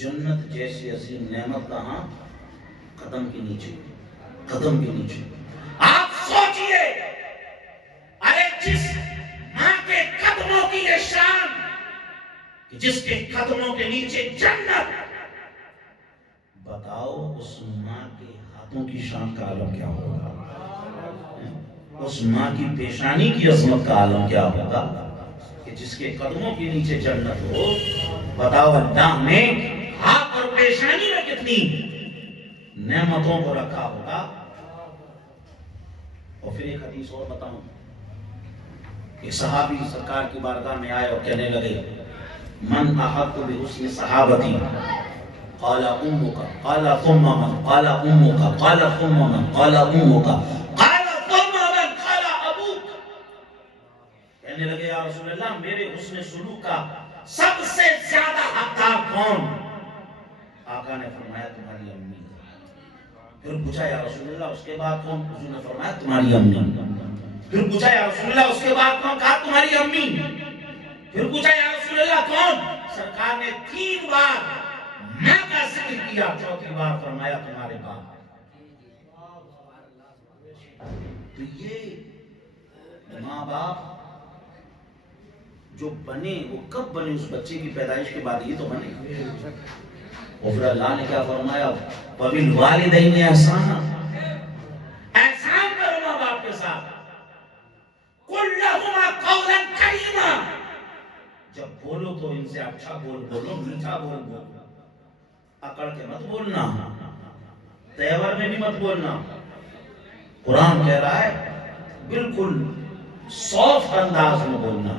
جنت جیسی عظیم نعمت کہاں؟ قدم کے نیچے، قدم کے نیچے۔ آپ سوچئے ارے جس ماں کے قدموں کی یہ شان کہ جس کے قدموں کے نیچے جنت، بتاؤ اس ماں کے ہاتھوں کی شان کا عالم کیا ہوگا؟ اس ماں کی پیشانی کی عظمت کا عالم کیا ہوگا کہ جس کے قدموں کے نیچے جنت ہو؟ بتاؤ اللہ نے ہاتھ اور پیشانی میں کتنی نعمتوں کو رکھا ہوگا۔ اور پھر ایک حدیث اور بتاؤں، ایک صحابی سرکار کی بارگاہ میں آئے اور کہنے لگے من احق بحسن صحابتی قال امک قال ثم من قال امک قال ثم من قال امک قال ثم من قال ابوک۔ کہنے لگے یا رسول اللہ میرے حسن سلوک کا سب سے زیادہ حقدار کون؟ آقا نے فرمایا تمہاری امی۔ پھر پوچھا یا رسول اللہ اس کے بعد کون؟ حضور نے فرمایا تمہاری امی۔ پھر پوچھا یا رسول اللہ اس کے بعد کون؟ کہا تمہاری امی۔ پھر پوچھا یا رسول اللہ کون؟ سرکار نے 3 بار ماں کا ذکر کیا، چوتھی بار فرمایا تمہارے باپ۔ تو یہ ماں باپ جو بنے وہ کب بنے؟ اس بچے کی پیدائش کے بعد ہی تو بنے۔ اور پھر اللہ نے کیا فرمایا؟ وَبِالْوَالِدَيْنِ احسانا، احسان کرو ماں باپ کے ساتھ. قُلْ لَهُمَا قَوْلًا كَرِيمًا، جب بولو تو ان سے اچھا بولو، میٹھا بولو، اکڑ کے مت بولنا، تہوار میں بھی مت بولنا. قرآن کہہ رہا ہے بالکل سافٹ انداز میں بولنا.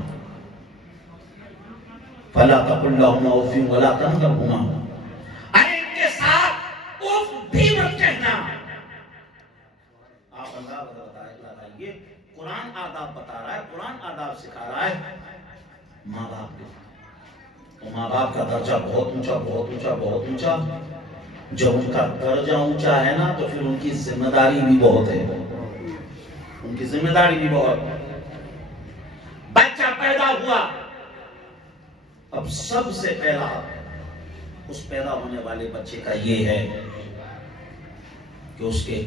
فَلَا تَقُلْ لَهُمَا اُفٍّ وَلَا تَنْهَرْهُمَا، ارے ان کے ساتھ اف بھی مت کہنا. آپ انداز بتائیے، قرآن آداب بتا رہا ہے، قرآن آداب سکھا رہا ہے. ماں باپ کے تو ماں باپ کا درجہ بہت اونچا، بہت اونچا، بہت اونچا. جب ان کا درجہ اونچا ہے نا تو پھر ان کی ذمہ داری بھی بہت ہے، ان کی ذمہ داری بھی بہت. بچہ پیدا ہوا، اب سب سے پہلا اس پیدا ہونے والے بچے کا یہ ہے کہ اس کے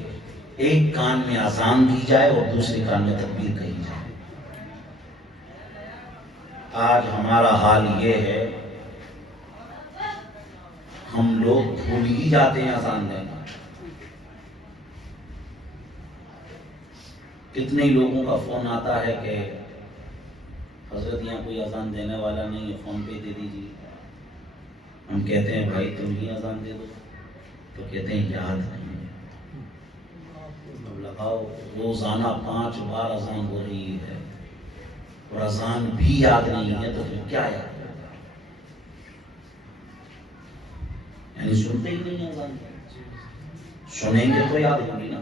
ایک کان میں اذان دی جائے اور دوسرے کان میں تکبیر کہی جائے. آج ہمارا حال یہ ہے، ہم لوگ بھول ہی جاتے ہیں اذان دینا. کتنے لوگوں کا فون آتا ہے کہ حضرت یہاں کوئی اذان دینے والا نہیں ہے، فون پہ دے دیجیے. ہم کہتے ہیں بھائی تم ہی اذان دے دو، تو کہتے ہیں یاد نہیں ہے. اب لگاؤ، روزانہ 5 بار اذان ہو رہی ہے اور اذان بھی یاد نہیں ہے، تو پھر کیا یاد ہے؟ یعنی سنتے ہی نہیں ہیں اذان. سنیں گے تو یاد ہوگی نا.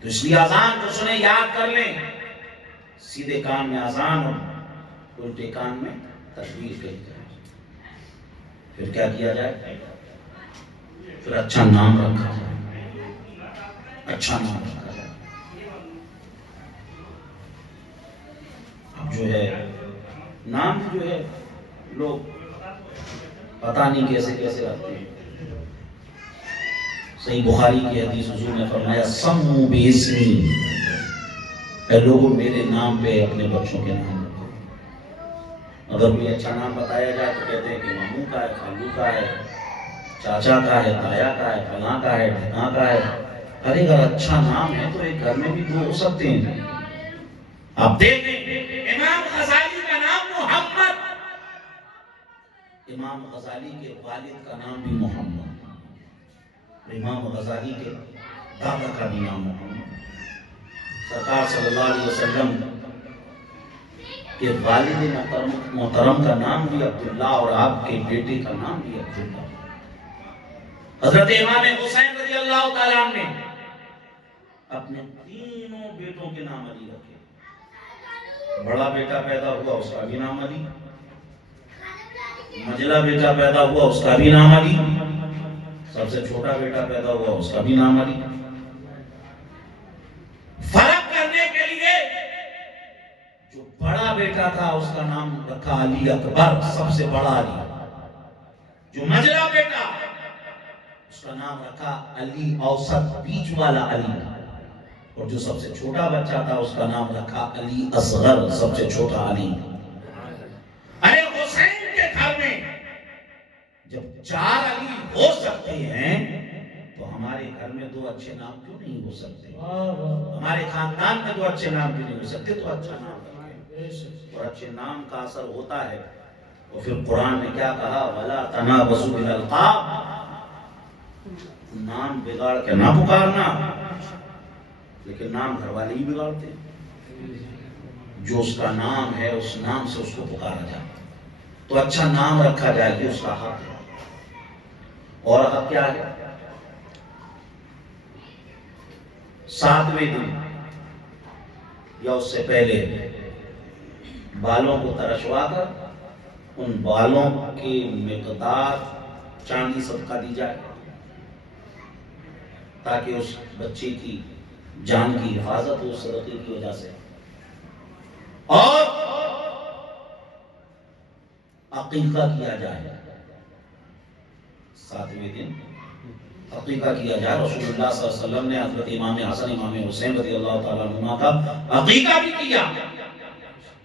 تو اس لیے اذان کو سنیں، یاد کر لیں. سیدھے کان میں اذان اور الٹے کان میں تکبیر کہی جائے. پھر کیا کیا جائے؟ پھر اچھا نام رکھا جائے، اچھا نام رکھا جائے. اب جو ہے نام جو ہے لوگ پتہ نہیں کیسے کیسے رکھتے ہیں. صحیح بخاری کی حدیث، حضور نے فرمایا سمو بِاسْمِی، اے لوگوں میرے نام پہ اپنے بچوں کے نام رکھو. اگر کوئی اچھا نام بتایا جائے تو کہتے ہیں کہ ماموں کا ہے، خالو کا ہے، چاچا کا ہے، تایا کا ہے، فلاں کا ہے، ڈھکاں کا ہے. ارے اگر اچھا نام ہے تو ایک گھر میں بھی 2 ہو سکتے ہیں. آپ دیکھیں امام غزالی کا نام محمد، امام غزالی کے والد کا نام بھی محمد، امام غزالی کے دادا کا بھی نام محمد. سرکار صلی اللہ علیہ وسلم کے والد محترم کا نام بھی عبداللہ اور آپ کے بیٹے کا نام بھی عبداللہ. حضرت امام حسین رضی اللہ تعالیٰ عنہ نے اپنے 3 بیٹوں کے نام علی رکھے. بڑا بیٹا پیدا ہوا، اس کا بھی نام علی. مجلا بیٹا پیدا ہوا، اس کا بھی نام علی. سب سے چھوٹا بیٹا پیدا ہوا، اس کا بھی نام علی. فرق کرنے کے لیے جو بڑا بیٹا تھا اس کا نام رکھا علی اکبر، سب سے بڑا علی. جو مجلا بیٹا اس کا نام رکھا علی اوسط، بیچ والا علی. اور جو سب سے چھوٹا بچہ تھا اس کا نام رکھا علی اصغر، سب سے چھوٹا علی. ارے حسین کے گھر میں جب 4 علی ہو سکتے ہیں تو ہمارے گھر میں 2 اچھے نام کیوں نہیں ہو سکتے؟ ہمارے خاندان میں 2 اچھے نام کیوں نہیں ہو سکتے؟ تو اچھا نام رکھیں، اور اچھے نام کا اثر ہوتا ہے. اور پھر قرآن نے کیا کہا؟ وَلَا تَنَابَزُوا بِالْأَلْقَابِ، نام بگاڑ کے نہ پکارنا. لیکن نام گھر والے ہی بگاڑتے ہیں. جو اس کا نام ہے اس نام سے اس کو پکارا جائے، تو اچھا نام رکھا جائے، کہ اس کا حق ہے. اور حق کیا ہے؟ 7ویں دن یا اس سے پہلے بالوں کو ترشوا کر ان بالوں کی مقدار چاندی صدقہ دی جائے، تاکہ اس بچے کی جان کی حفاظت ہو صدقے کی وجہ سے. اور عقیقہ کیا جائے، 7ویں دن عقیقہ کیا جائے. رسول اللہ صلی اللہ علیہ وسلم نے حضرت امام حسن امام حسین رضی اللہ تعالیٰ عنہما کا عقیقہ بھی کیا.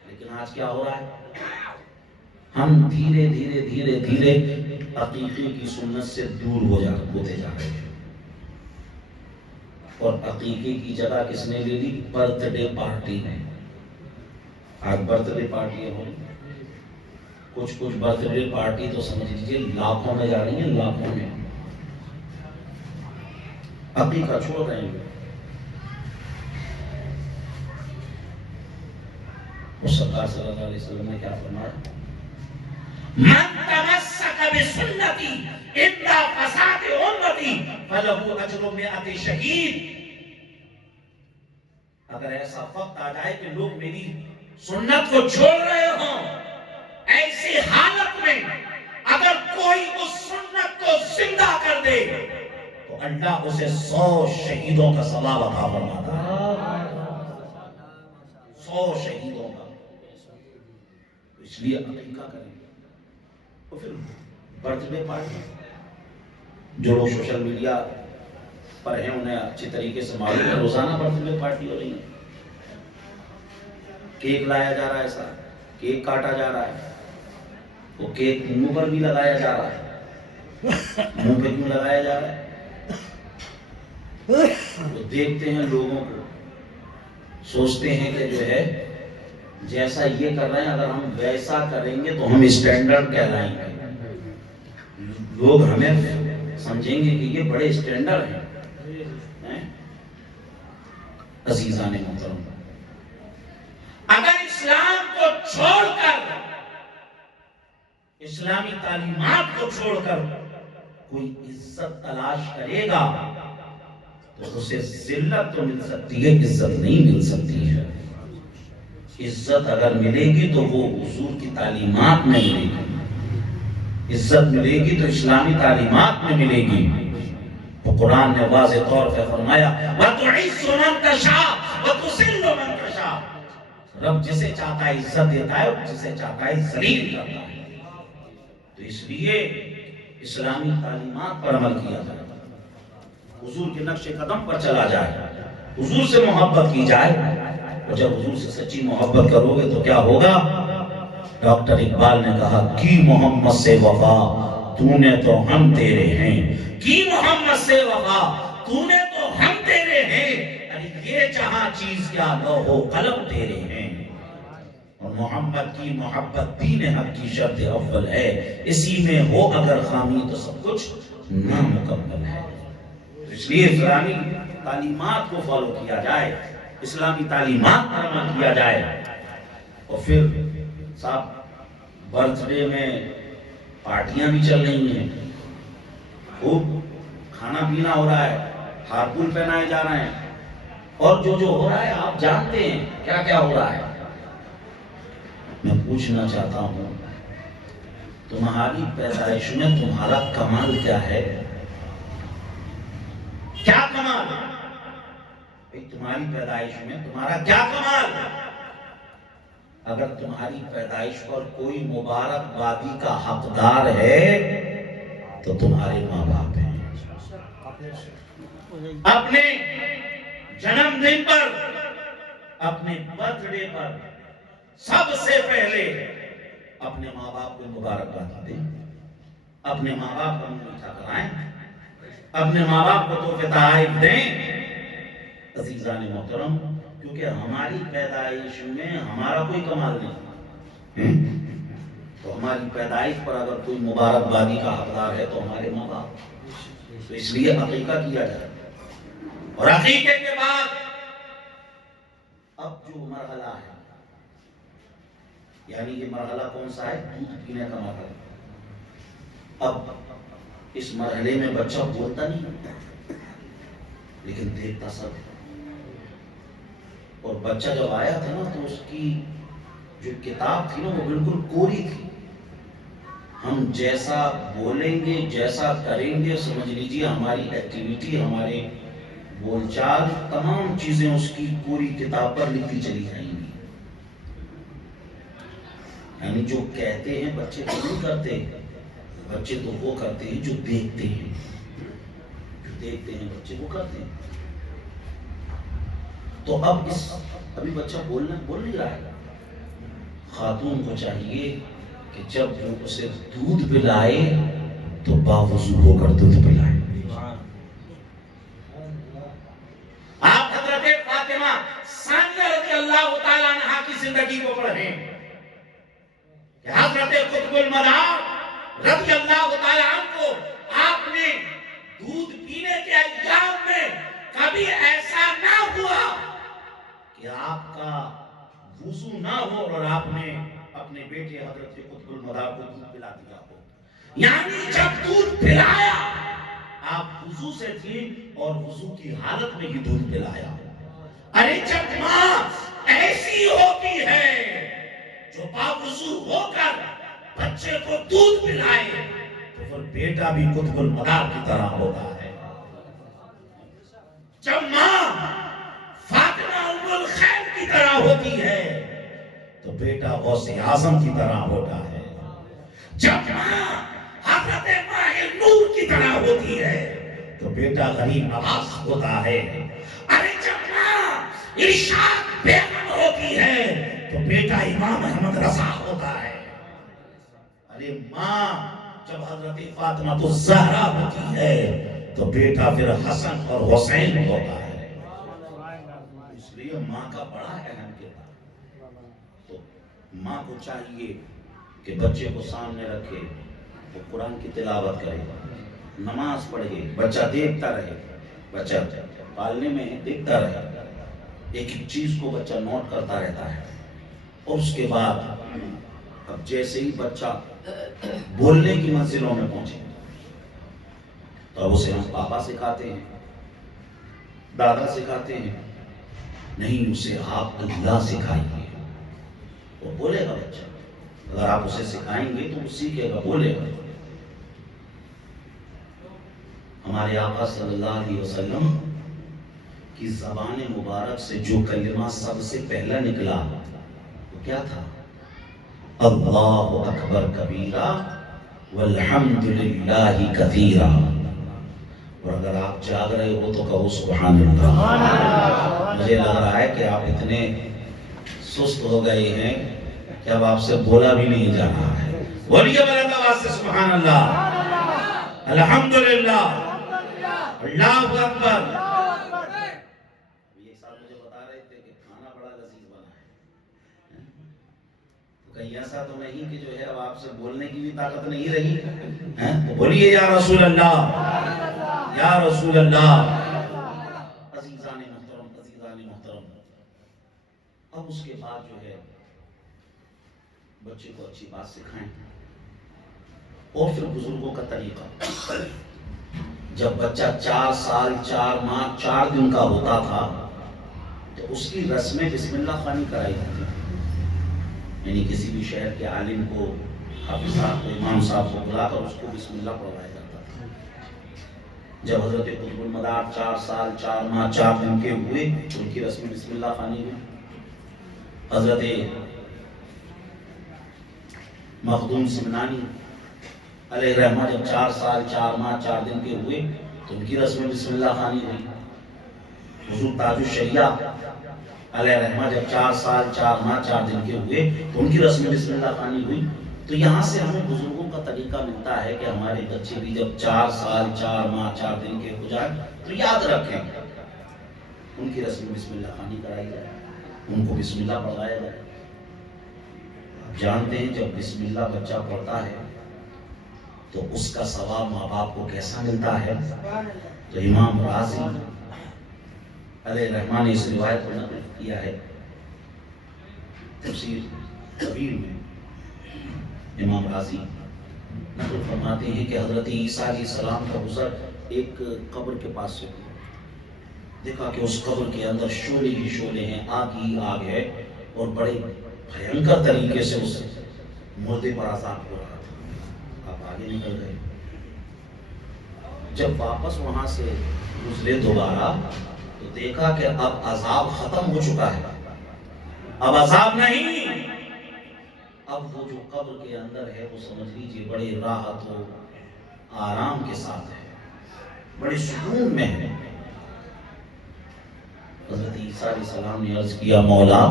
لیکن آج کیا ہو رہا ہے؟ ہم دھیرے دھیرے دھیرے دھیرے عقیقے کی سنت سے دور ہوتے جا رہے ہیں. اور عقیقے کی جگہ کس نے لے لی؟ برتھ ڈے پارٹی نے. آج برتھ ڈے پارٹی ہو کچھ برتھ ڈے پارٹی تو سمجھ لیجیے لاکھوں میں جا رہی ہیں، لاکھوں میں. عقیقہ چھوڑ رہے ہیں. سرکار صلی اللہ علیہ وسلم نے کیا فرمایا؟ من تمسک بسنتی الا فساد امتی فلہ اجر 100 شہید. اگر ایسا وقت آ جائے کہ لوگ میری سنت کو چھوڑ رہے ہوں، ایسی حالت میں اگر کوئی اس سنت کو زندہ کر دے تو اللہ اسے 100 شہیدوں کا ثواب عطا فرماتا ہے. 100 شہیدوں کا. اس لیے عقیقہ کریں. اور پھر برتھ ڈے پارٹی، جو لوگ سوشل میڈیا پر ہیں انہیں اچھی طریقے سے معلوم ہے روزانہ برتھ ڈے پارٹی ہو رہی ہے. کیک لایا جا رہا ہے، سر کیک کاٹا جا رہا ہے. وہ کیک منہ پر بھی لگایا جا رہا ہے. منہ پہ کیوں لگایا جا رہا ہے؟ وہ دیکھتے ہیں لوگوں کو، سوچتے ہیں کہ جو ہے جیسا یہ کر رہے ہیں اگر ہم ویسا کریں گے تو ہم اسٹینڈرڈ کہلائیں گے. لوگ ہمیں سمجھیں گے کہ یہ بڑے اسٹینڈرڈ ہیں. عزیزان محترم، اگر اسلام کو چھوڑ کر، اسلامی تعلیمات کو چھوڑ کر کوئی عزت تلاش کرے گا تو اسے ذلت تو مل سکتی ہے، عزت نہیں مل سکتی ہے. عزت اگر ملے گی تو وہ حضور کی تعلیمات میں ملے گی. عزت ملے گی تو اسلامی تعلیمات میں ملے گی. تو قرآن نے واضح طور پہ فرمایا وَتُعِزُّ مَن تَشَاءُ وَتُذِلُّ مَن تَشَاءُ. رب جسے چاہتا ہے عزت دیتا ہے اور جسے چاہتا ہے ذلیل کرتا ہے. تو اس لیے اسلامی تعلیمات پر عمل کیا جائے، حضور کے نقش قدم پر چلا جائے، حضور سے محبت کی جائے. اور جب حضور سے سچی محبت کرو گے تو کیا ہوگا؟ ڈاکٹر اقبال نے کہا کی محمد سے وفا تو نے تو ہم تیرے ہیں. کی محمد سے وفا تو نے تو ہم تیرے ہیں. یہ جہاں چیز کیا لوح و قلم تیرے ہیں. اور محمد کی محبت دین حق کی شرط اول ہے. اسی میں ہو اگر خامی تو سب کچھ نامکمل ہے. اس لیے اسلامی تعلیمات کو فالو کیا جائے، اسلامی تعلیمات پر عمل کیا جائے. اور پھر صاحب برتھ ڈے میں پارٹیاں بھی چل رہی ہیں، خوب کھانا پینا ہو رہا ہے، ہارپول پہنائے جا رہے ہیں، اور جو ہو رہا ہے آپ جانتے ہیں کیا کیا ہو رہا ہے. میں پوچھنا چاہتا ہوں تمہاری پیدائش میں تمہارا کمال کیا ہے؟ کیا کمال؟ تمہاری پیدائش میں تمہارا کیا کمال؟ اگر تمہاری پیدائش پر کوئی مبارک بادی کا حقدار ہے تو تمہارے ماں باپ ہیں. اپنے جنم دن پر، اپنے برتھ ڈے پر سب سے پہلے اپنے ماں باپ کو مبارکباد دیں، اپنے ماں باپ کو میٹھا کرائیں، اپنے ماں باپ کو تحفے تحائف دیں. عزیزان محترم، کیونکہ ہماری پیدائش میں ہمارا کوئی کمال نہیں، تو ہماری پیدائش پر اگر کوئی مبارکبادی کا حقدار ہے تو ہمارے ماں باپ. تو اس لیے عقیقہ کیا جائے. اور عقیقے کے بعد اب جو مرحلہ ہے، یعنی یہ مرحلہ کون سا ہے؟ دودھ پینے کا مرحلہ. اب اس مرحلے میں بچہ بولتا نہیں لیکن دیکھتا سب. اور بچہ جب آیا تھا نا تو اس کی جو کتاب تھی نا وہ بالکل کوری تھی. ہم جیسا بولیں گے، جیسا کریں گے، سمجھ لیجیے ہماری ایکٹیویٹی، ہمارے بول چال، تمام چیزیں اس کی پوری کتاب پر لکھی چلی جائیں گی. یعنی جو کہتے ہیں بچے تو نہیں کرتے، بچے تو وہ کرتے ہیں جو دیکھتے ہیں. جو دیکھتے ہیں بچے وہ کرتے ہیں. تو ابھی بچہ بول نہیں رہا ہے. خاتون کو چاہیے کہ جب وہ اسے دودھ پلائے تو باوضو ہو کر دودھ پلائے. آپ حضرت فاطمہ ثانیہ رضی اللہ تعالیٰ عنہا کی زندگی کو پڑھیں کہ حضرت قطب المدار رضی اللہ تعالیٰ عنہ کو آپ نے دودھ پینے کے ایام میں کبھی ایسا نہ ہوا کہ آپ کا وضو نہ ہو اور آپ نے اپنے بیٹے حضرت قطب المدار کو دودھ پلا دیا ہو. یعنی جب دودھ پلایا آپ وضو سے تھی اور وضو کی حالت میں ہی دودھ پلایا. ارے جب ماں ایسی ہوتی ہے جو باوضو ہو کر بچے کو دودھ پلائے تو پھر بیٹا بھی قطب المدار کی طرح ہوتا ہے. جب ماں فاطمہ ام الخیر کی طرح ہوتی ہے تو بیٹا غوث اعظم کی طرح ہوتا ہے. جب ماں حضرت ماہ نور کی طرح ہوتی ہے تو بیٹا غریب نواز ہوتا ہے. ارے جب ماں ارشاد بیگم ہوتی ہے تو بیٹا امام احمد رضا ہوتا ہے. ارے ماں جب حضرت فاطمہ تو زہرا ہوتی ہے تو بیٹا پھر حسن اور حسین ہوتا ہے. اس لیے ماں کا بڑا اہم کردار. تو ماں کو چاہیے کہ بچے کو سامنے رکھے، وہ قرآن کی تلاوت کرے، نماز پڑھے، بچہ دیکھتا رہے. بچہ پالنے میں دیکھتا رہے، ایک ایک چیز کو بچہ نوٹ کرتا رہتا ہے. اور اس کے بعد اب جیسے ہی بچہ بولنے کی منزلوں میں پہنچے تو اب اسے ہم پاپا سکھاتے ہیں، دادا سکھاتے ہیں. نہیں، اسے آپ اللہ سکھائیے. وہ بولے گا بچہ، اگر آپ اسے سکھائیں گے تو وہ سیکھے گا، بولے گا. ہمارے آقا صلی اللہ علیہ وسلم کی زبان مبارک سے جو کلمہ سب سے پہلا نکلا وہ کیا تھا؟ اللہ اکبر کبیرہ والحمد للہ کثیرہ. اور اگر آپ جاگ رہے ہو تو کہو سبحان اللہ. مجھے لگ رہا ہے کہ آپ اتنے سست ہو گئے ہیں کہ اب آپ سے بولا بھی نہیں جا رہا ہے. بولیے بلند آواز سے سبحان اللہ، الحمدللہ، اللہ اکبر. یہ ساتھ مجھے بتا رہے تھے کہ کھانا بڑا لذیذ بنا ہے. تو کہیں ایسا تو نہیں کہ جو ہے اب آپ سے بولنے کی بھی طاقت نہیں رہی. تو بولیے یا رسول اللہ، یا رسول اللہ. عزیزان محترم، عزیزان محترم، اب اس کے بعد جو ہے بچے کو اچھی بات سکھائیں. اور پھر بزرگوں کا طریقہ، جب بچہ 4 سال 4 ماہ 4 دن کا ہوتا تھا تو اس کی رسم بسم اللہ خوانی کرائی جاتی تھی. یعنی کسی بھی شہر کے عالم کو، حافظ صاحب کو، امام صاحب کو بلا کر اس کو بسم اللہ پڑھوایا جاتا تھا. جب حضرت قطب المدار 4 سال 4 ماہ 4 دن کے ہوئے تو ان کی رسم بسم اللہ خوانی ہوئی. حضرت مخدوم سمنانی علیہ رحمہ جب 4 سال 4 ماہ 4 دن کے ہوئے تو ان کی رسم بسم اللہ خوانی ہوئی. حضور تاج الشریعہ علیہ رحمہ جب 4 سال 4 ماہ 4 دن کے ہوئے تو ان کی رسم بسم اللہ خوانی ہوئی. تو یہاں سے ہمیں بزرگوں کا طریقہ ملتا ہے کہ ہمارے بچے بھی جب 4 سال 4 ماہ 4 دن کے ہو جائیں تو یاد رکھیں ان کی رسم بسم اللہ خوانی کرائی جائے، ان کو بسم اللہ پڑھایا جائے. آپ جانتے ہیں جب بسم اللہ بچہ پڑھتا ہے تو اس کا ثواب ماں باپ کو کیسا ملتا ہے. تو امام رازی علیہ رحمہ نے اس روایت کو نقل کیا ہے تفسیر کبیر میں. امام رازی نقل فرماتے ہیں کہ حضرت عیسیٰ علیہ السلام کا گزر ایک قبر کے پاس سے ہوا. دیکھا کہ اس قبر کے اندر شعلے ہی شعلے ہیں، آگ ہی آگ ہے، اور بڑے بھینکر طریقے سے اس مردے پر عذاب ہو رہا تھا. آپ آگے نکل گئے. جب واپس وہاں سے گزرے دوبارہ تو دیکھا کہ اب عذاب ختم ہو چکا ہے، اب عذاب نہیں. اب وہ جو قبر کے اندر ہے وہ سمجھ لیجیے بڑے راحت و آرام کے ساتھ ہے، بڑے سکون میں ہے. حضرت عیسیٰ علیہ السلام نے عرض کیا مولا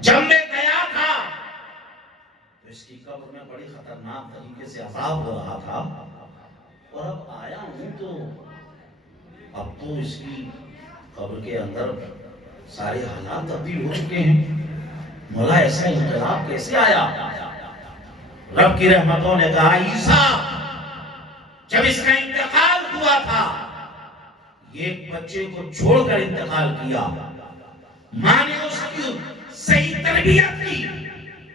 جب میں گیا تھا تو اس کی قبر سے عذاب ہو رہا تھا، اور اب آیا ہوں تو اب تو اس کی قبر کے اندر سارے حالات تبدیل ہو چکے ہیں، مولا ایسا انقلاب کیسے آیا؟ رب کی رحمتوں نے کہا عیسیٰ جب اس کا انتقال ہوا تھا، یہ ایک بچے کو چھوڑ کر انتقال کیا، ماں نے اس کی صحیح تربیت کی،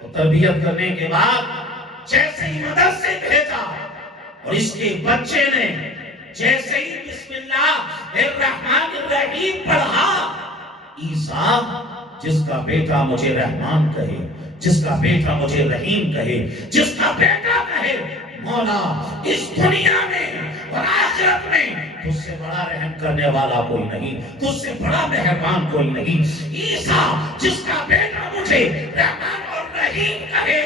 اور تربیت کرنے کے بعد جیسے ہی مدرسے بھیجا اور اس کے بچے نے جیسے ہی بسم اللہ الرحمن الرحیم پڑھا، عیسیٰ جس کا بیٹا مجھے رحمان کہے، جس کا بیٹا مجھے رحیم کہے، جس کا بیٹا کہے مولا اس دنیا میں اور آخرت میں تجھ سے بڑا رحم کرنے والا کوئی نہیں، تجھ سے بڑا مہربان کوئی نہیں، عیسیٰ جس کا بیٹا مجھے رحمان اور رحیم کہے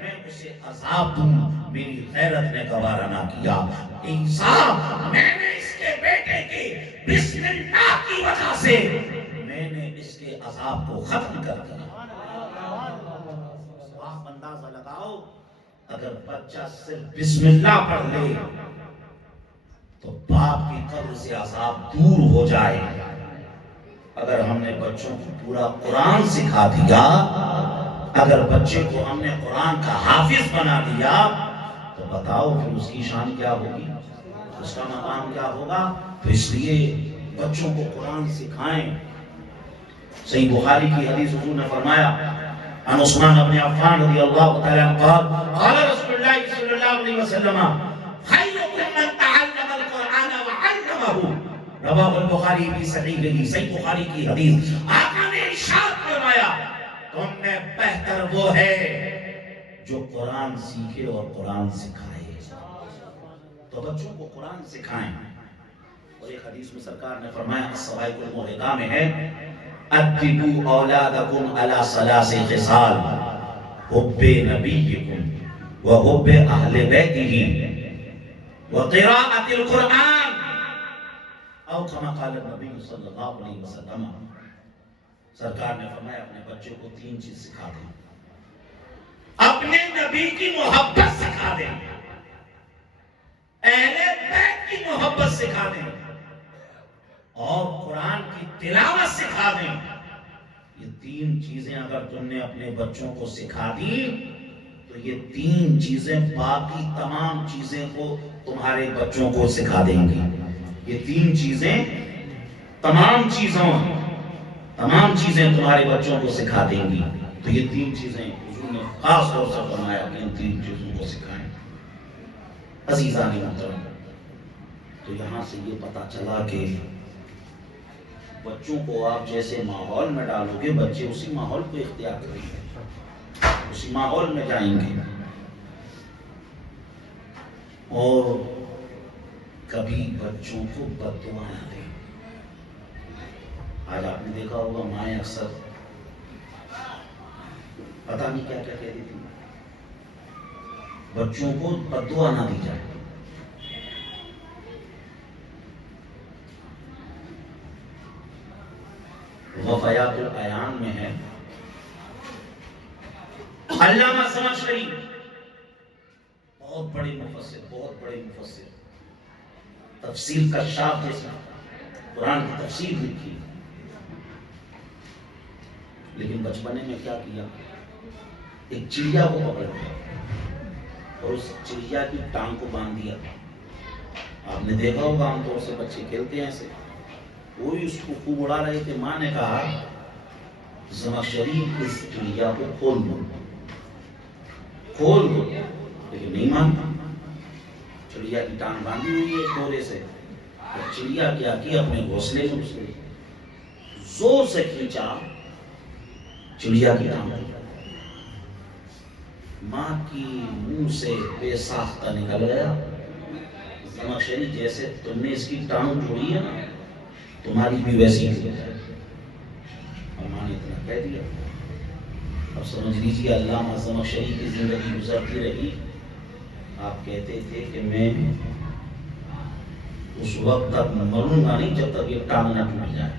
میں اسے عذاب دوں، میری غیرت نے گوارا نہ کیا، عیسیٰ میں نے اس کے بیٹے کی بسم اللہ کی وجہ سے میں نے اس کے عذاب کو ختم کر دیا۔ آپ اندازہ لگاؤ اگر بچہ صرف بسم اللہ پڑھ لے تو باپ کی قبر سے عذاب دور ہو جائے، اگر ہم نے بچوں کو پورا قرآن سکھا دیا، اگر بچے کو ہم نے قرآن کا حافظ بنا دیا تو بتاؤ پھر اس کی شان کیا ہوگی، اس کا مقام کیا ہوگا؟ تو اس لیے بچوں کو قرآن سکھائیں۔ صحیح بخاری کی حدیث حضور نے فرمایا عن عثمان بن عفان رضی اللہ تعالی عنہ قال قال رسول اللہ صلی اللہ علیہ وسلم خیرکم من تعلم القرآن وعلمه، رواه البخاری فی صحیحہ، صحیح بخاری کی حدیث۔ آقا نے ارشاد فرمایا تم میں بہتر وہ ہے جو قرآن سیکھے اور قرآن سکھائے۔ تو بچوں کو قرآن سکھائیں۔ اور ایک حدیث میں سرکار نے فرمایا الصواعق الموعظہ میں ہے ادبوا اولادکم علی ثلاث خصال حب نبیکم وحب اہل بیتہ وقراءۃ القرآن او کما قال النبی صلی اللہ علیہ وسلم۔ سرکار نے فرمایا اپنے بچوں کو تین چیز سکھا دیں، اپنے نبی کی محبت سکھا دیں، اہل بیت کی محبت سکھا دیں، اور قرآن کی تلاوت سکھا دیں۔ یہ تین چیزیں اگر تم نے اپنے بچوں کو سکھا دی تو یہ تین چیزیں باقی تمام چیزیں کو تمہارے بچوں کو سکھا دیں گی۔ یہ تین چیزیں تمام چیزیں تمہارے بچوں کو سکھا دیں گی۔ تو یہ تین چیزیں حضور نے خاص طور سے فرمایا کہ ان تین چیزوں کو سکھائیں۔ عزیزان محترم، تو یہاں سے یہ پتہ چلا کہ بچوں کو آپ جیسے ماحول میں ڈالو گے بچے اسی ماحول کو اختیار کریں گے، اسی ماحول میں جائیں گے۔ اور کبھی بچوں کو بد دعا نہ دیں۔ آج آپ نے دیکھا ہوگا مائیں اکثر پتہ نہیں کیا کیا کہتی تھی، بچوں کو بد دعا نہ دی جائے۔ وفیات العیان میں ہے علامہ زمخشری بہت بڑے مفسر تفسیر کشاف جیسا قرآن کی تفسیر لکھی، لیکن بچپنے میں کیا کیا، ایک چڑیا کو پکڑ لیا اور اس چڑیا کی ٹانگ کو باندھ دیا۔ آپ نے دیکھا ہوگا عام طور سے بچے کھیلتے ہیں ایسے، وہی اس کو خوب اڑا رہے تھے۔ ماں نے کہا زمخشری اس چڑیا کو کھول دو، لیکن نہیں مانتا۔ چڑیا کی ٹانگ باندھی ہوئی ہے ڈورے سے، اور چڑیا کیا کیا اپنے گھونسلے میں اس نے زور سے کھینچا چڑیا کی ٹانگ، ماں کی منہ سے بے ساختہ نکل گیا زمخشری جیسے تم نے اس کی ٹانگ جوڑی ہے نا تمہاری بھی ویسی ہو جائے۔ اور ماں نے اتنا کہہ دیا۔ اب سمجھ لیجیے علامہ زمخشری کی زندگی گزرتی رہی، آپ کہتے تھے کہ میں اس وقت تک مروں گا نہیں جب تک یہ ٹانگ نہ ٹوٹ جائے،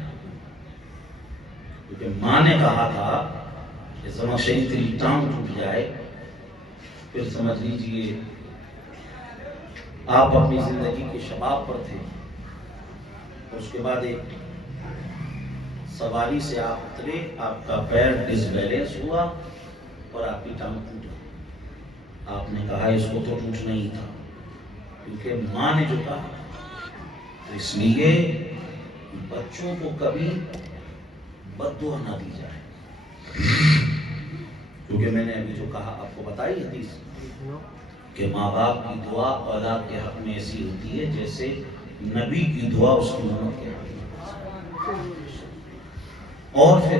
کیونکہ ماں نے کہا تھا کہ زمخشری تیری ٹانگ ٹوٹ جائے پھر سمجھ لیجیے آپ اپنی زندگی کے شباب پر تھے، اس کے بعد ایک سواری سے آپ اترے، آپ کا پیر ڈس بیلنس ہوا اور آپ کی ٹانگ ٹوٹ گئی۔ آپ نے کہا اس کو تو ٹوٹنا ہی تھا، کیونکہ ماں نے جو کہا۔ تو اس لیے بچوں کو کبھی بد دعا نہ دی جائے، کیونکہ میں نے ابھی جو کہا آپ کو بتائی حدیث کہ ماں باپ کی دعا اولاد کے حق میں ایسی ہوتی ہے جیسے نبی کی دعا اس کی امت کے حق میں۔ اور پھر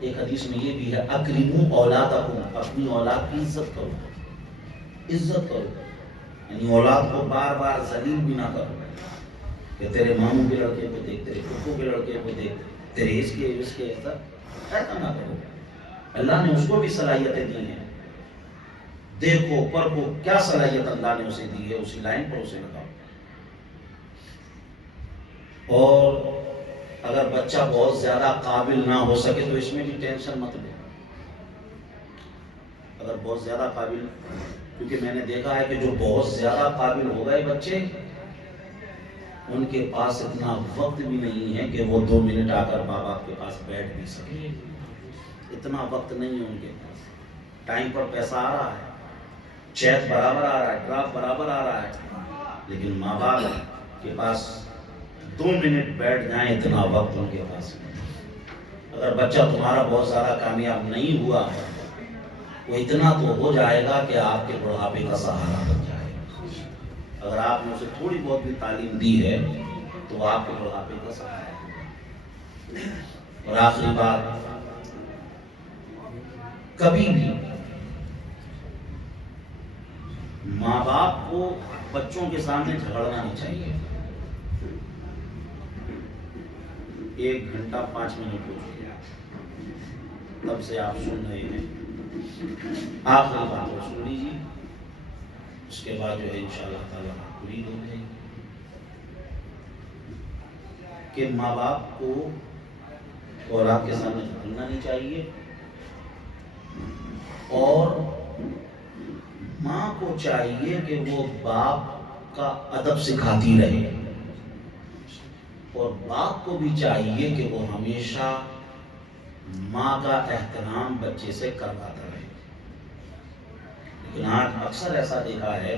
ایک حدیث میں یہ بھی ہے اکرموا اولادکم، اپنی اولاد کی عزت کرو، عزت کرو، یعنی اولاد کو بار بار ذلیل بھی نہ کرو کہ تیرے ماموں کے لڑکے کو دیکھ، تیرے پھپھو کے لڑکے کو دیکھ، تیرے اس کے ایسا نہ کرو۔ اللہ نے اس کو بھی صلاحیتیں دی ہیں، دیکھو پرکھو کیا صلاحیت اللہ نے اسے دی ہے، اسی لائن پر اسے لگاؤ۔ اور اگر بچہ بہت زیادہ قابل نہ ہو سکے تو اس میں بھی ٹینشن مت لو۔ اگر بہت زیادہ قابل، کیونکہ میں نے دیکھا ہے کہ جو بہت زیادہ قابل ہو گئے بچے، ان کے پاس اتنا وقت بھی نہیں ہے کہ وہ 2 منٹ آ کر ماں باپ کے پاس بیٹھ بھی سکے، اتنا وقت نہیں ہے ان کے پاس۔ ٹائم پر پیسہ آ رہا ہے، چیک برابر آ رہا ہے، ڈرافٹ برابر آ رہا ہے، لیکن ماں باپ کے پاس 2 منٹ بیٹھ جائیں اتنا وقت ان کے پاس نہیں۔ اگر بچہ تمہارا بہت زیادہ کامیاب نہیں ہوا، وہ اتنا تو ہو جائے گا کہ آپ کے بڑھاپے کا سہارا بن جائے گا۔ اگر آپ نے اسے تھوڑی بہت بھی تعلیم دی ہے تو وہ آپ کے بڑھاپے کا سہارا ہے۔ اور آخری بات، کبھی بھی ماں باپ کو بچوں کے سامنے جھگڑنا نہیں چاہیے۔ 1 گھنٹہ 5 منٹ ہو چکے ہیں، تب سے آپ سن رہے ہیں، آخری بات اور سن لیجیے، اس کے بعد جو ہے انشاءاللہ تعالیٰ پوری ہو جائے گی کہ ماں باپ کو اولاد کے سامنے جھگڑنا نہیں چاہیے، اور ماں کو چاہیے کہ وہ باپ کا ادب سکھاتی رہے، اور باپ کو بھی چاہیے کہ وہ ہمیشہ ماں کا احترام بچے سے کرواتا رہے۔ لیکن آج اکثر ایسا دیکھا ہے،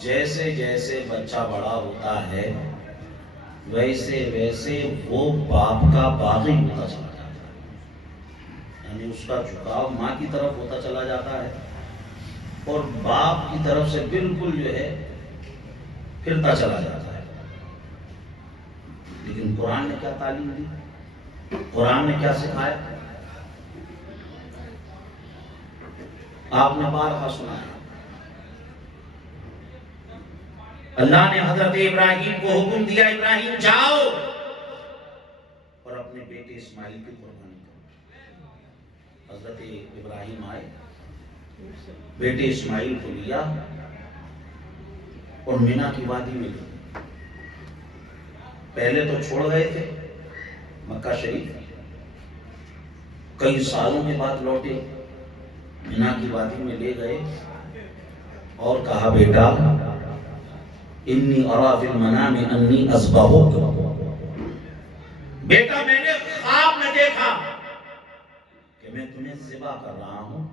جیسے جیسے بچہ بڑا ہوتا ہے ویسے ویسے وہ باپ کا باغی ہوتا چلا جاتا ہے، یعنی اس کا جھکاؤ ماں کی طرف ہوتا چلا جاتا ہے اور باپ کی طرف سے بالکل جو ہے پھرتا چلا جاتا ہے۔ لیکن قرآن نے کیا تعلیم دی، قرآن نے کیا سکھایا؟ آپ نے بارہا سنا ہے، اللہ نے حضرت ابراہیم کو حکم دیا، ابراہیم جاؤ اور اپنے بیٹے اسماعیل کی قربانی کرو۔ حضرت ابراہیم آئے، بیٹے اسماعیل کو لیا اور مینا کی وادی میں لے۔ پہلے تو چھوڑ گئے تھے مکہ شریف، کئی سالوں کے بعد لوٹے، مینا کی وادی میں لے گئے اور کہا بیٹا انی ارا فی المنام انی اذبحک، بیٹا میں نے خواب میں دیکھا کہ میں تمہیں ذبح کر رہا ہوں،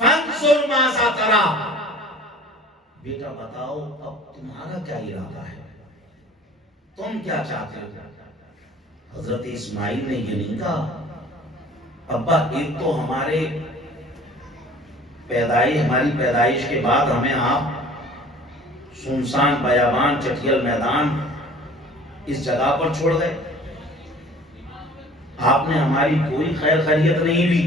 فانظر ماذا تری، بیٹا بتاؤ اب تمہارا کیا ارادہ ہے، تم کیا چاہتے ہو؟ حضرت اسماعیل نے یہ نہیں کہا ابا ایک تو ہماری پیدائش کے بعد ہمیں آپ سنسان بیابان چٹیل میدان اس جگہ پر چھوڑ گئے، آپ نے ہماری کوئی خیر خیریت نہیں لی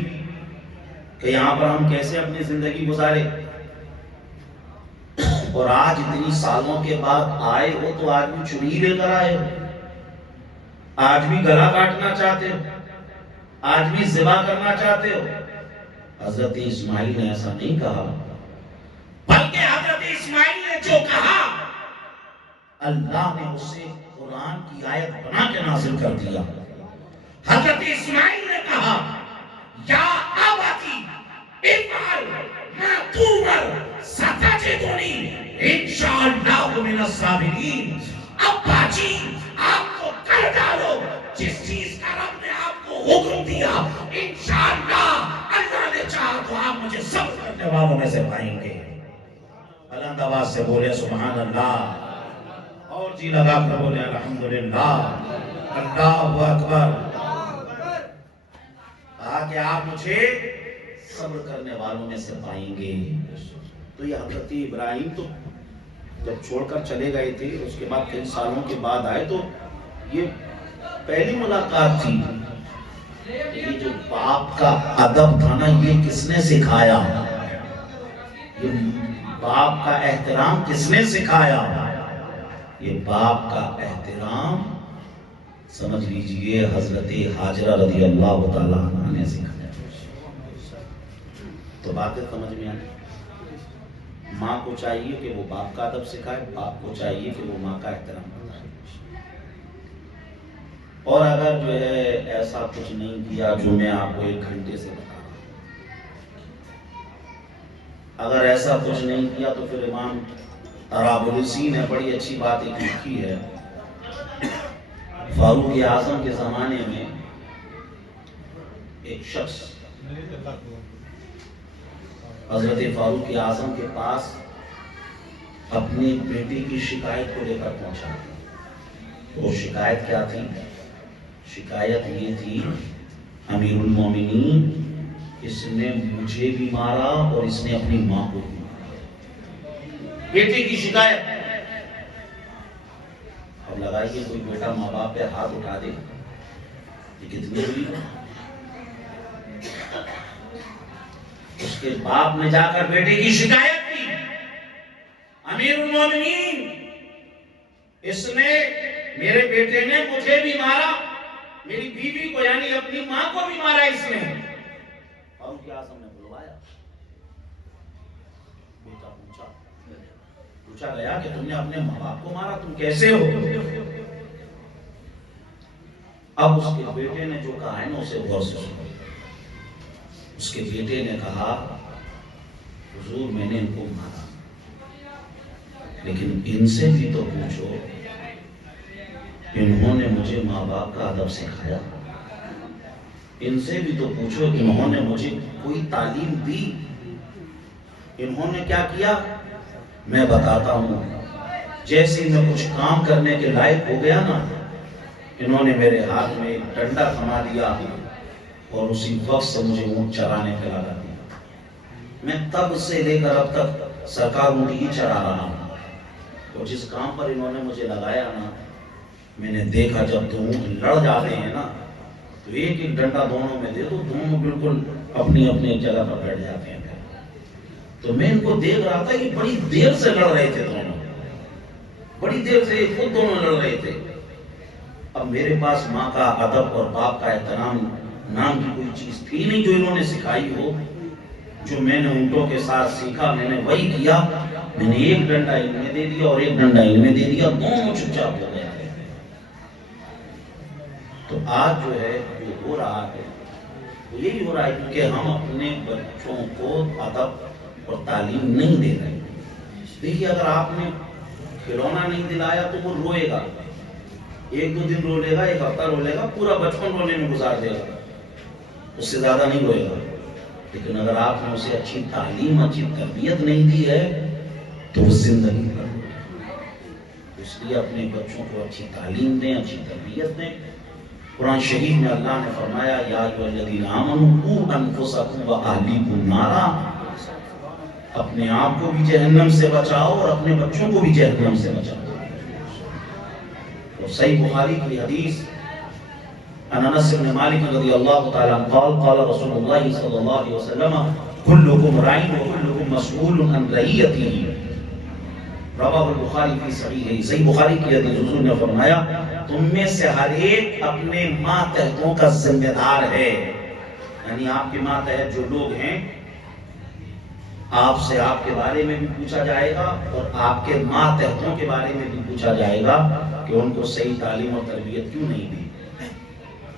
کہ یہاں پر ہم کیسے اپنی زندگی گزارے، اور آج اتنی سالوں کے بعد آئے ہو تو آج بھی چھری لے کر آئے ہو، آج بھی گلا کاٹنا چاہتے ہو، آج بھی ذبح کرنا چاہتے ہو۔ حضرت اسماعیل نے ایسا نہیں کہا، بلکہ حضرت اسماعیل نے جو کہا اللہ نے اسے قرآن کی آیت بنا کے نازل کر دیا۔ حضرت اسماعیل نے کہا یا ابتی افعل ما تؤمر ستجدنی الصابرین. ابا جی آپ کو کر ڈالو جس چیز کا رب نے آپ کو حکم دیا. انشاءاللہ اللہ نے چاہا تو آپ مجھے صبر کرنے والوں میں سے پائیں گے. بلند آواز سے بولے سبحان اللہ، اور جی لگا کر بولے الحمدللہ. اللہ اکبر. کہا کہ آپ مجھے صبر کرنے والوں میں سے پائیں گے. تو یہ حضرت ابراہیم تو جب چھوڑ کر چلے گئے تھے، اس کے بعد کئی سالوں کے بعد آئے، تو یہ پہلی ملاقات تھی. یہ جو باپ کا ادب تھا نا، یہ کس نے سکھایا؟ یہ باپ کا احترام کس نے سکھایا؟ یہ باپ کا احترام سمجھ لیجئے حضرت حاجرہ رضی اللہ تعالیٰ عنہ نے سکھایا. تو باتیں سمجھ میں آئی. ماں کو چاہیے کہ وہ باپ کا ادب سکھائے، باپ کو چاہیے کہ وہ ماں کا احترام بتائے. اور اگر جو ہے ایسا کچھ نہیں کیا جو میں آپ کو 1 گھنٹے سے بتا رہا ہوں، اگر ایسا کچھ نہیں کیا تو پھر امام طرابلسی نے بڑی اچھی بات ایک لکھی ہے. فاروق اعظم کے زمانے میں ایک شخص حضرت فاروق اعظم کے پاس اپنی بیٹی کی شکایت کو لے کر پہنچا. وہ شکایت کیا تھی؟ شکایت یہ تھی، امیر المومنین اس نے مجھے بھی مارا اور اس نے اپنی ماں کو بھی مارا. بیٹی کی شکایت. اب لگائیے کوئی بیٹا ماں باپ پہ ہاتھ اٹھا دے، یہ کتنی ہوئی. اس کے باپ نے جا کر بیٹے کی شکایت کی، امیر المومنین اس نے، میرے بیٹے نے مجھے بھی مارا، میری بیوی کو یعنی اپنی ماں کو بھی مارا اس نے. فاروق اعظم نے بلوایا. بیٹا پوچھا گیا کہ تم نے اپنے ماں باپ کو مارا، تم کیسے ہو؟ اب اس کے بیٹے نے جو کہا ہے نا اسے غور سے سنو. اس کے بیٹے نے کہا حضور میں نے ان کو مارا، لیکن ان سے بھی تو پوچھو، انہوں نے مجھے ماں باپ کا ادب سکھایا. ان سے بھی تو پوچھو، انہوں نے مجھے کوئی تعلیم دی. انہوں نے کیا کیا؟ میں بتاتا ہوں. جیسے میں کچھ کام کرنے کے لائق ہو گیا نا، انہوں نے میرے ہاتھ میں ایک ڈنڈا تھما دیا اور اسی وقت سے مجھے اونٹ چرانے پہ لگا دیا. میں تب سے لے کر اب تک سرکار اونٹ ہی چرا رہا ہوں. اور جس کام پر انہوں نے مجھے لگایا نا، میں نے دیکھا جب دو اونٹ لڑ جاتے ہیں نا تو ایک ایک ڈنڈا دونوں میں دے دو، دونوں بالکل اپنی اپنی جگہ پر بیٹھ جاتے ہیں. تو میں ان کو دیکھ رہا تھا کہ بڑی دیر سے لڑ رہے تھے دونوں، بڑی دیر سے خود دونوں لڑ رہے تھے. اب میرے پاس ماں کا ادب اور باپ کا احترام نام کی کوئی چیز تھی نہیں جو انہوں نے سکھائی ہو. جو میں نے اونٹوں کے ساتھ سیکھا میں نے وہی کیا. میں نے ایک ڈنڈا ان میں دے دیا اور ایک ڈنڈا ان میں دے دیا، دونوں چپ چاپ ہو گئے تھے. تو آج جو ہے جو ہو رہا ہے وہ یہی ہو رہا ہے کیونکہ ہم اپنے بچوں کو ادب اور تعلیم نہیں دے رہے. دیکھیے اگر آپ نے کھلونا نہیں دلایا تو وہ روئے گا، 1-2 دن رو لے گا، 1 ہفتہ رو لے گا، پورا بچپن رونے میں گزار دے گا، اس سے زیادہ نہیں روئے گا. لیکن اگر آپ نے اسے اچھی تعلیم، اچھی تربیت نہیں دی ہے تو وہ زندگی بھر روئے گا. اس لیے اپنے بچوں کو اچھی تعلیم دیں، اچھی تربیت دیں. قرآن شریف میں اللہ نے فرمایا یا ایھا الذین آمنوا قوا انفسکم واہلیکم نارا. اپنے آپ کو بھی جہنم سے بچاؤ اور اپنے بچوں کو بھی جہنم سے بچاؤ. اور صحیح بخاری کی حدیث عن انس بن مالک رضی اللہ تعالی عنہ قال قال رسول اللہ صلی اللہ علیہ وسلم کلکم راع وکلکم مسئول عن رعیتہ. رواه البخاری فی صحیحہ. صحیح بخاری کی حدیث حضور نے فرمایا تم میں سے ہر ایک اپنے ماتحتوں کا ذمہ دار ہے. یعنی آپ کے ماتحت جو لوگ ہیں آپ سے آپ کے بارے میں بھی پوچھا جائے گا اور آپ کے ماتحتوں کے بارے میں بھی پوچھا جائے گا کہ ان کو صحیح تعلیم اور تربیت کیوں نہیں دی.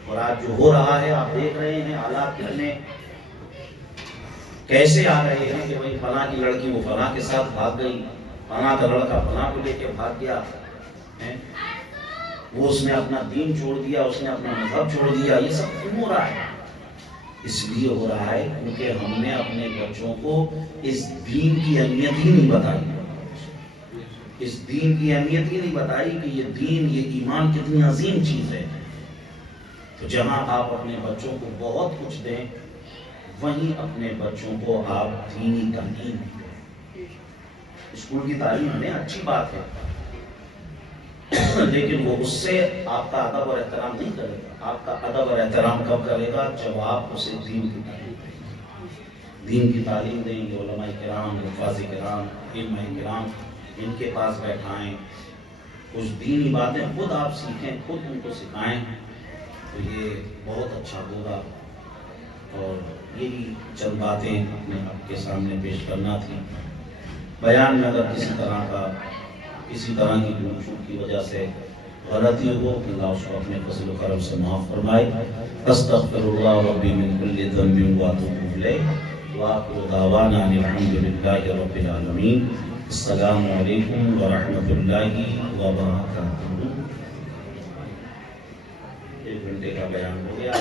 اور آج جو ہو رہا ہے آپ دیکھ رہے ہیں حالات کتنے کیسے آ رہے ہیں کہ بھائی فلاں کی لڑکی وہ فلاں کے ساتھ بھاگ گئی، فلاں کا لڑکا فلاں کو لے کے بھاگ گیا ہے، وہ اس نے اپنا دین چھوڑ دیا، اس نے اپنا مذہب چھوڑ دیا. یہ سب کیوں ہو رہا ہے؟ اس لیے ہو رہا ہے کیونکہ ہم نے اپنے بچوں کو اس دین کی اہمیت ہی نہیں بتائی. اس دین کی اہمیت ہی نہیں بتائی کہ یہ دین، یہ ایمان کتنی عظیم چیز ہے. تو جہاں آپ اپنے بچوں کو بہت کچھ دیں، وہیں اپنے بچوں کو آپ دینی تعلیم دیں. اسکول کی تعلیم میں اچھی بات ہے، لیکن وہ اس سے آپ کا ادب اور احترام نہیں کرے گا. آپ کا ادب اور احترام کب کرے گا؟ جب آپ اسے دین کی تعلیم دیں گے. دین کی تعلیم دیں گے، علماء کرام، حفاظ کرام، علماء کرام ان کے پاس بیٹھائیں، کچھ دینی باتیں خود آپ سیکھیں، خود ان کو سکھائیں، تو یہ بہت اچھا ہوگا. اور یہی چند باتیں میں آپ کے سامنے پیش کرنا تھی. بیان میں اگر کسی طرح کی گفتگو کی وجہ سے غلطی ہو، اللہ اس کو اپنے فضل و کرم سے معاف فرمائے. استغفر اللہ ربی من کل ذنب واتوب الیہ، وآخر دعوانا ان الحمد للہ رب العالمین. السلام علیکم ورحمۃ اللہ وبرکاتہ. 1 گھنٹے کا بیان ہو گیا.